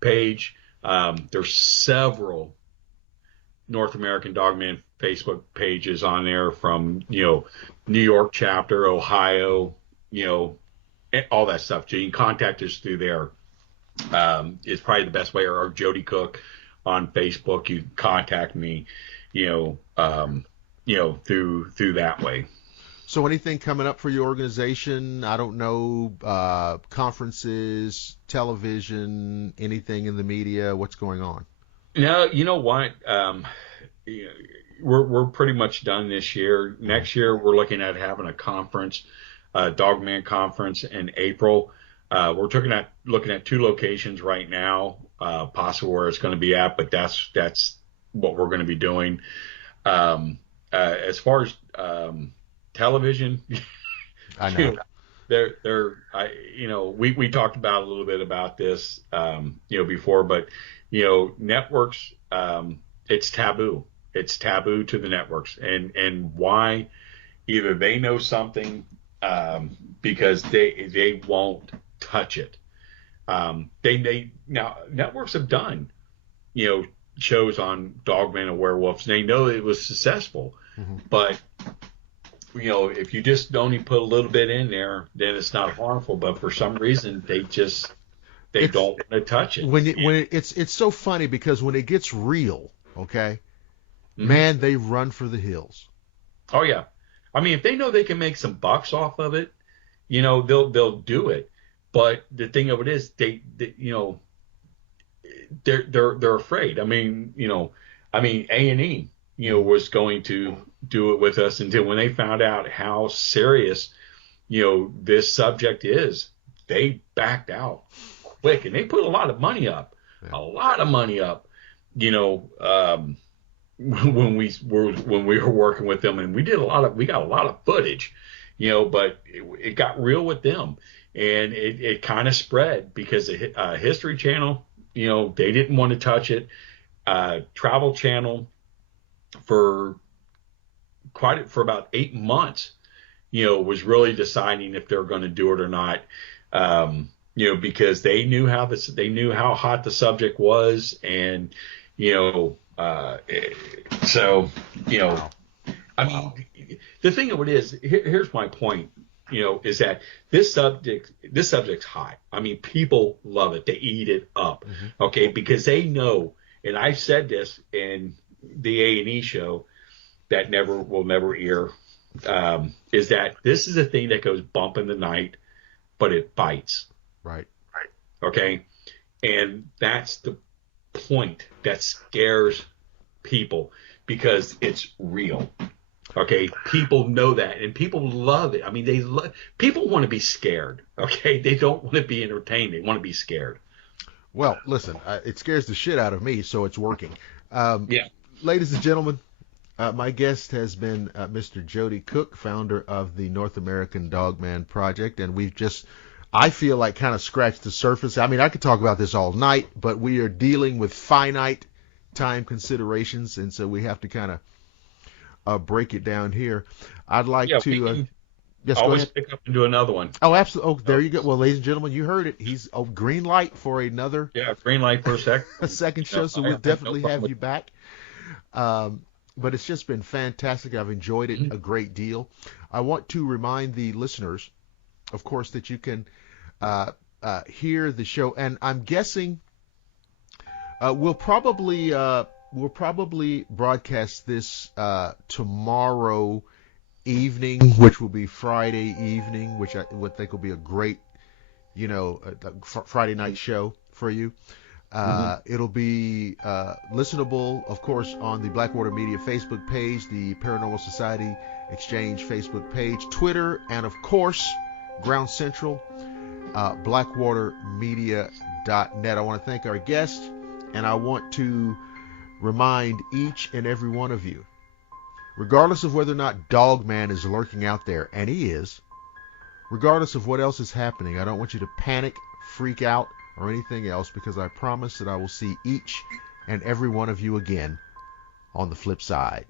page. There's several North American Dogman Facebook pages on there from, New York chapter, Ohio, all that stuff. So you can contact us through there. It's probably the best way. Or Joedy Cook on Facebook. You can contact me, through that way. So anything coming up for your organization? I don't know, conferences, television, anything in the media? What's going on? No, you know what? We're pretty much done this year. Next year, we're looking at having a conference, Dogman conference in April. We're looking at 2 locations right now, possibly where it's going to be at, but that's what we're going to be doing. As far as television, I know. We talked about a little bit about this, before, but networks, it's taboo. It's taboo to the networks, and why? Either they know something, because they won't touch it. Now networks have done, shows on dogmen and werewolves. They know it was successful, but if you just only put a little bit in there, then it's not harmful. But for some reason, they don't want to touch it. It's so funny, because when it gets real, okay, man, they run for the hills. Oh yeah, I mean, if they know they can make some bucks off of it, they'll do it. But the thing of it is, they're afraid. I mean, A&E, was going to do it with us until when they found out how serious, this subject is, they backed out quick, and they put a lot of money up, when we were working with them, and we got a lot of footage, but it got real with them, and it kind of spread because the History Channel, they didn't want to touch it. Travel Channel for about 8 months, was really deciding if they're going to do it or not, because they knew how hot the subject was, and I mean, the thing of it is, here's my point. Is that this subject's hot. I mean, people love it. They eat it up. Okay, because they know, and I've said this in the A&E show that will never air, is that this is a thing that goes bump in the night, but it bites. Right. Okay, and that's the point that scares people because it's real. Okay, people know that, and people love it. I mean, people want to be scared. Okay, they don't want to be entertained. They want to be scared. Well, listen, it scares the shit out of me, so it's working. Yeah. Ladies and gentlemen, my guest has been Mr. Joedy Cook, founder of the North American Dogman Project, and we've just, I feel like, kind of scratched the surface. I mean, I could talk about this all night, but we are dealing with finite time considerations, and so we have to kind of break it down here. I'd like to yes, always go ahead. Pick up and do another one. Oh, absolutely. Oh, there you go. Well, ladies and gentlemen, you heard it. He's green light for another. Yeah, green light for a second. A second show, so we'll definitely have you back. But it's just been fantastic. I've enjoyed it a great deal. I want to remind the listeners, of course, that you can hear the show, and I'm guessing we'll probably broadcast this tomorrow evening, which will be Friday evening, which I would think will be a great, Friday night show for you. It'll be listenable, of course, on the Blackwater Media Facebook page, the Paranormal Society Exchange Facebook page, Twitter, and of course, Ground Central, blackwatermedia.net. I want to thank our guest, and I want to remind each and every one of you, regardless of whether or not Dogman is lurking out there, and he is, regardless of what else is happening, I don't want you to panic, freak out, or anything else, because I promise that I will see each and every one of you again on the flip side.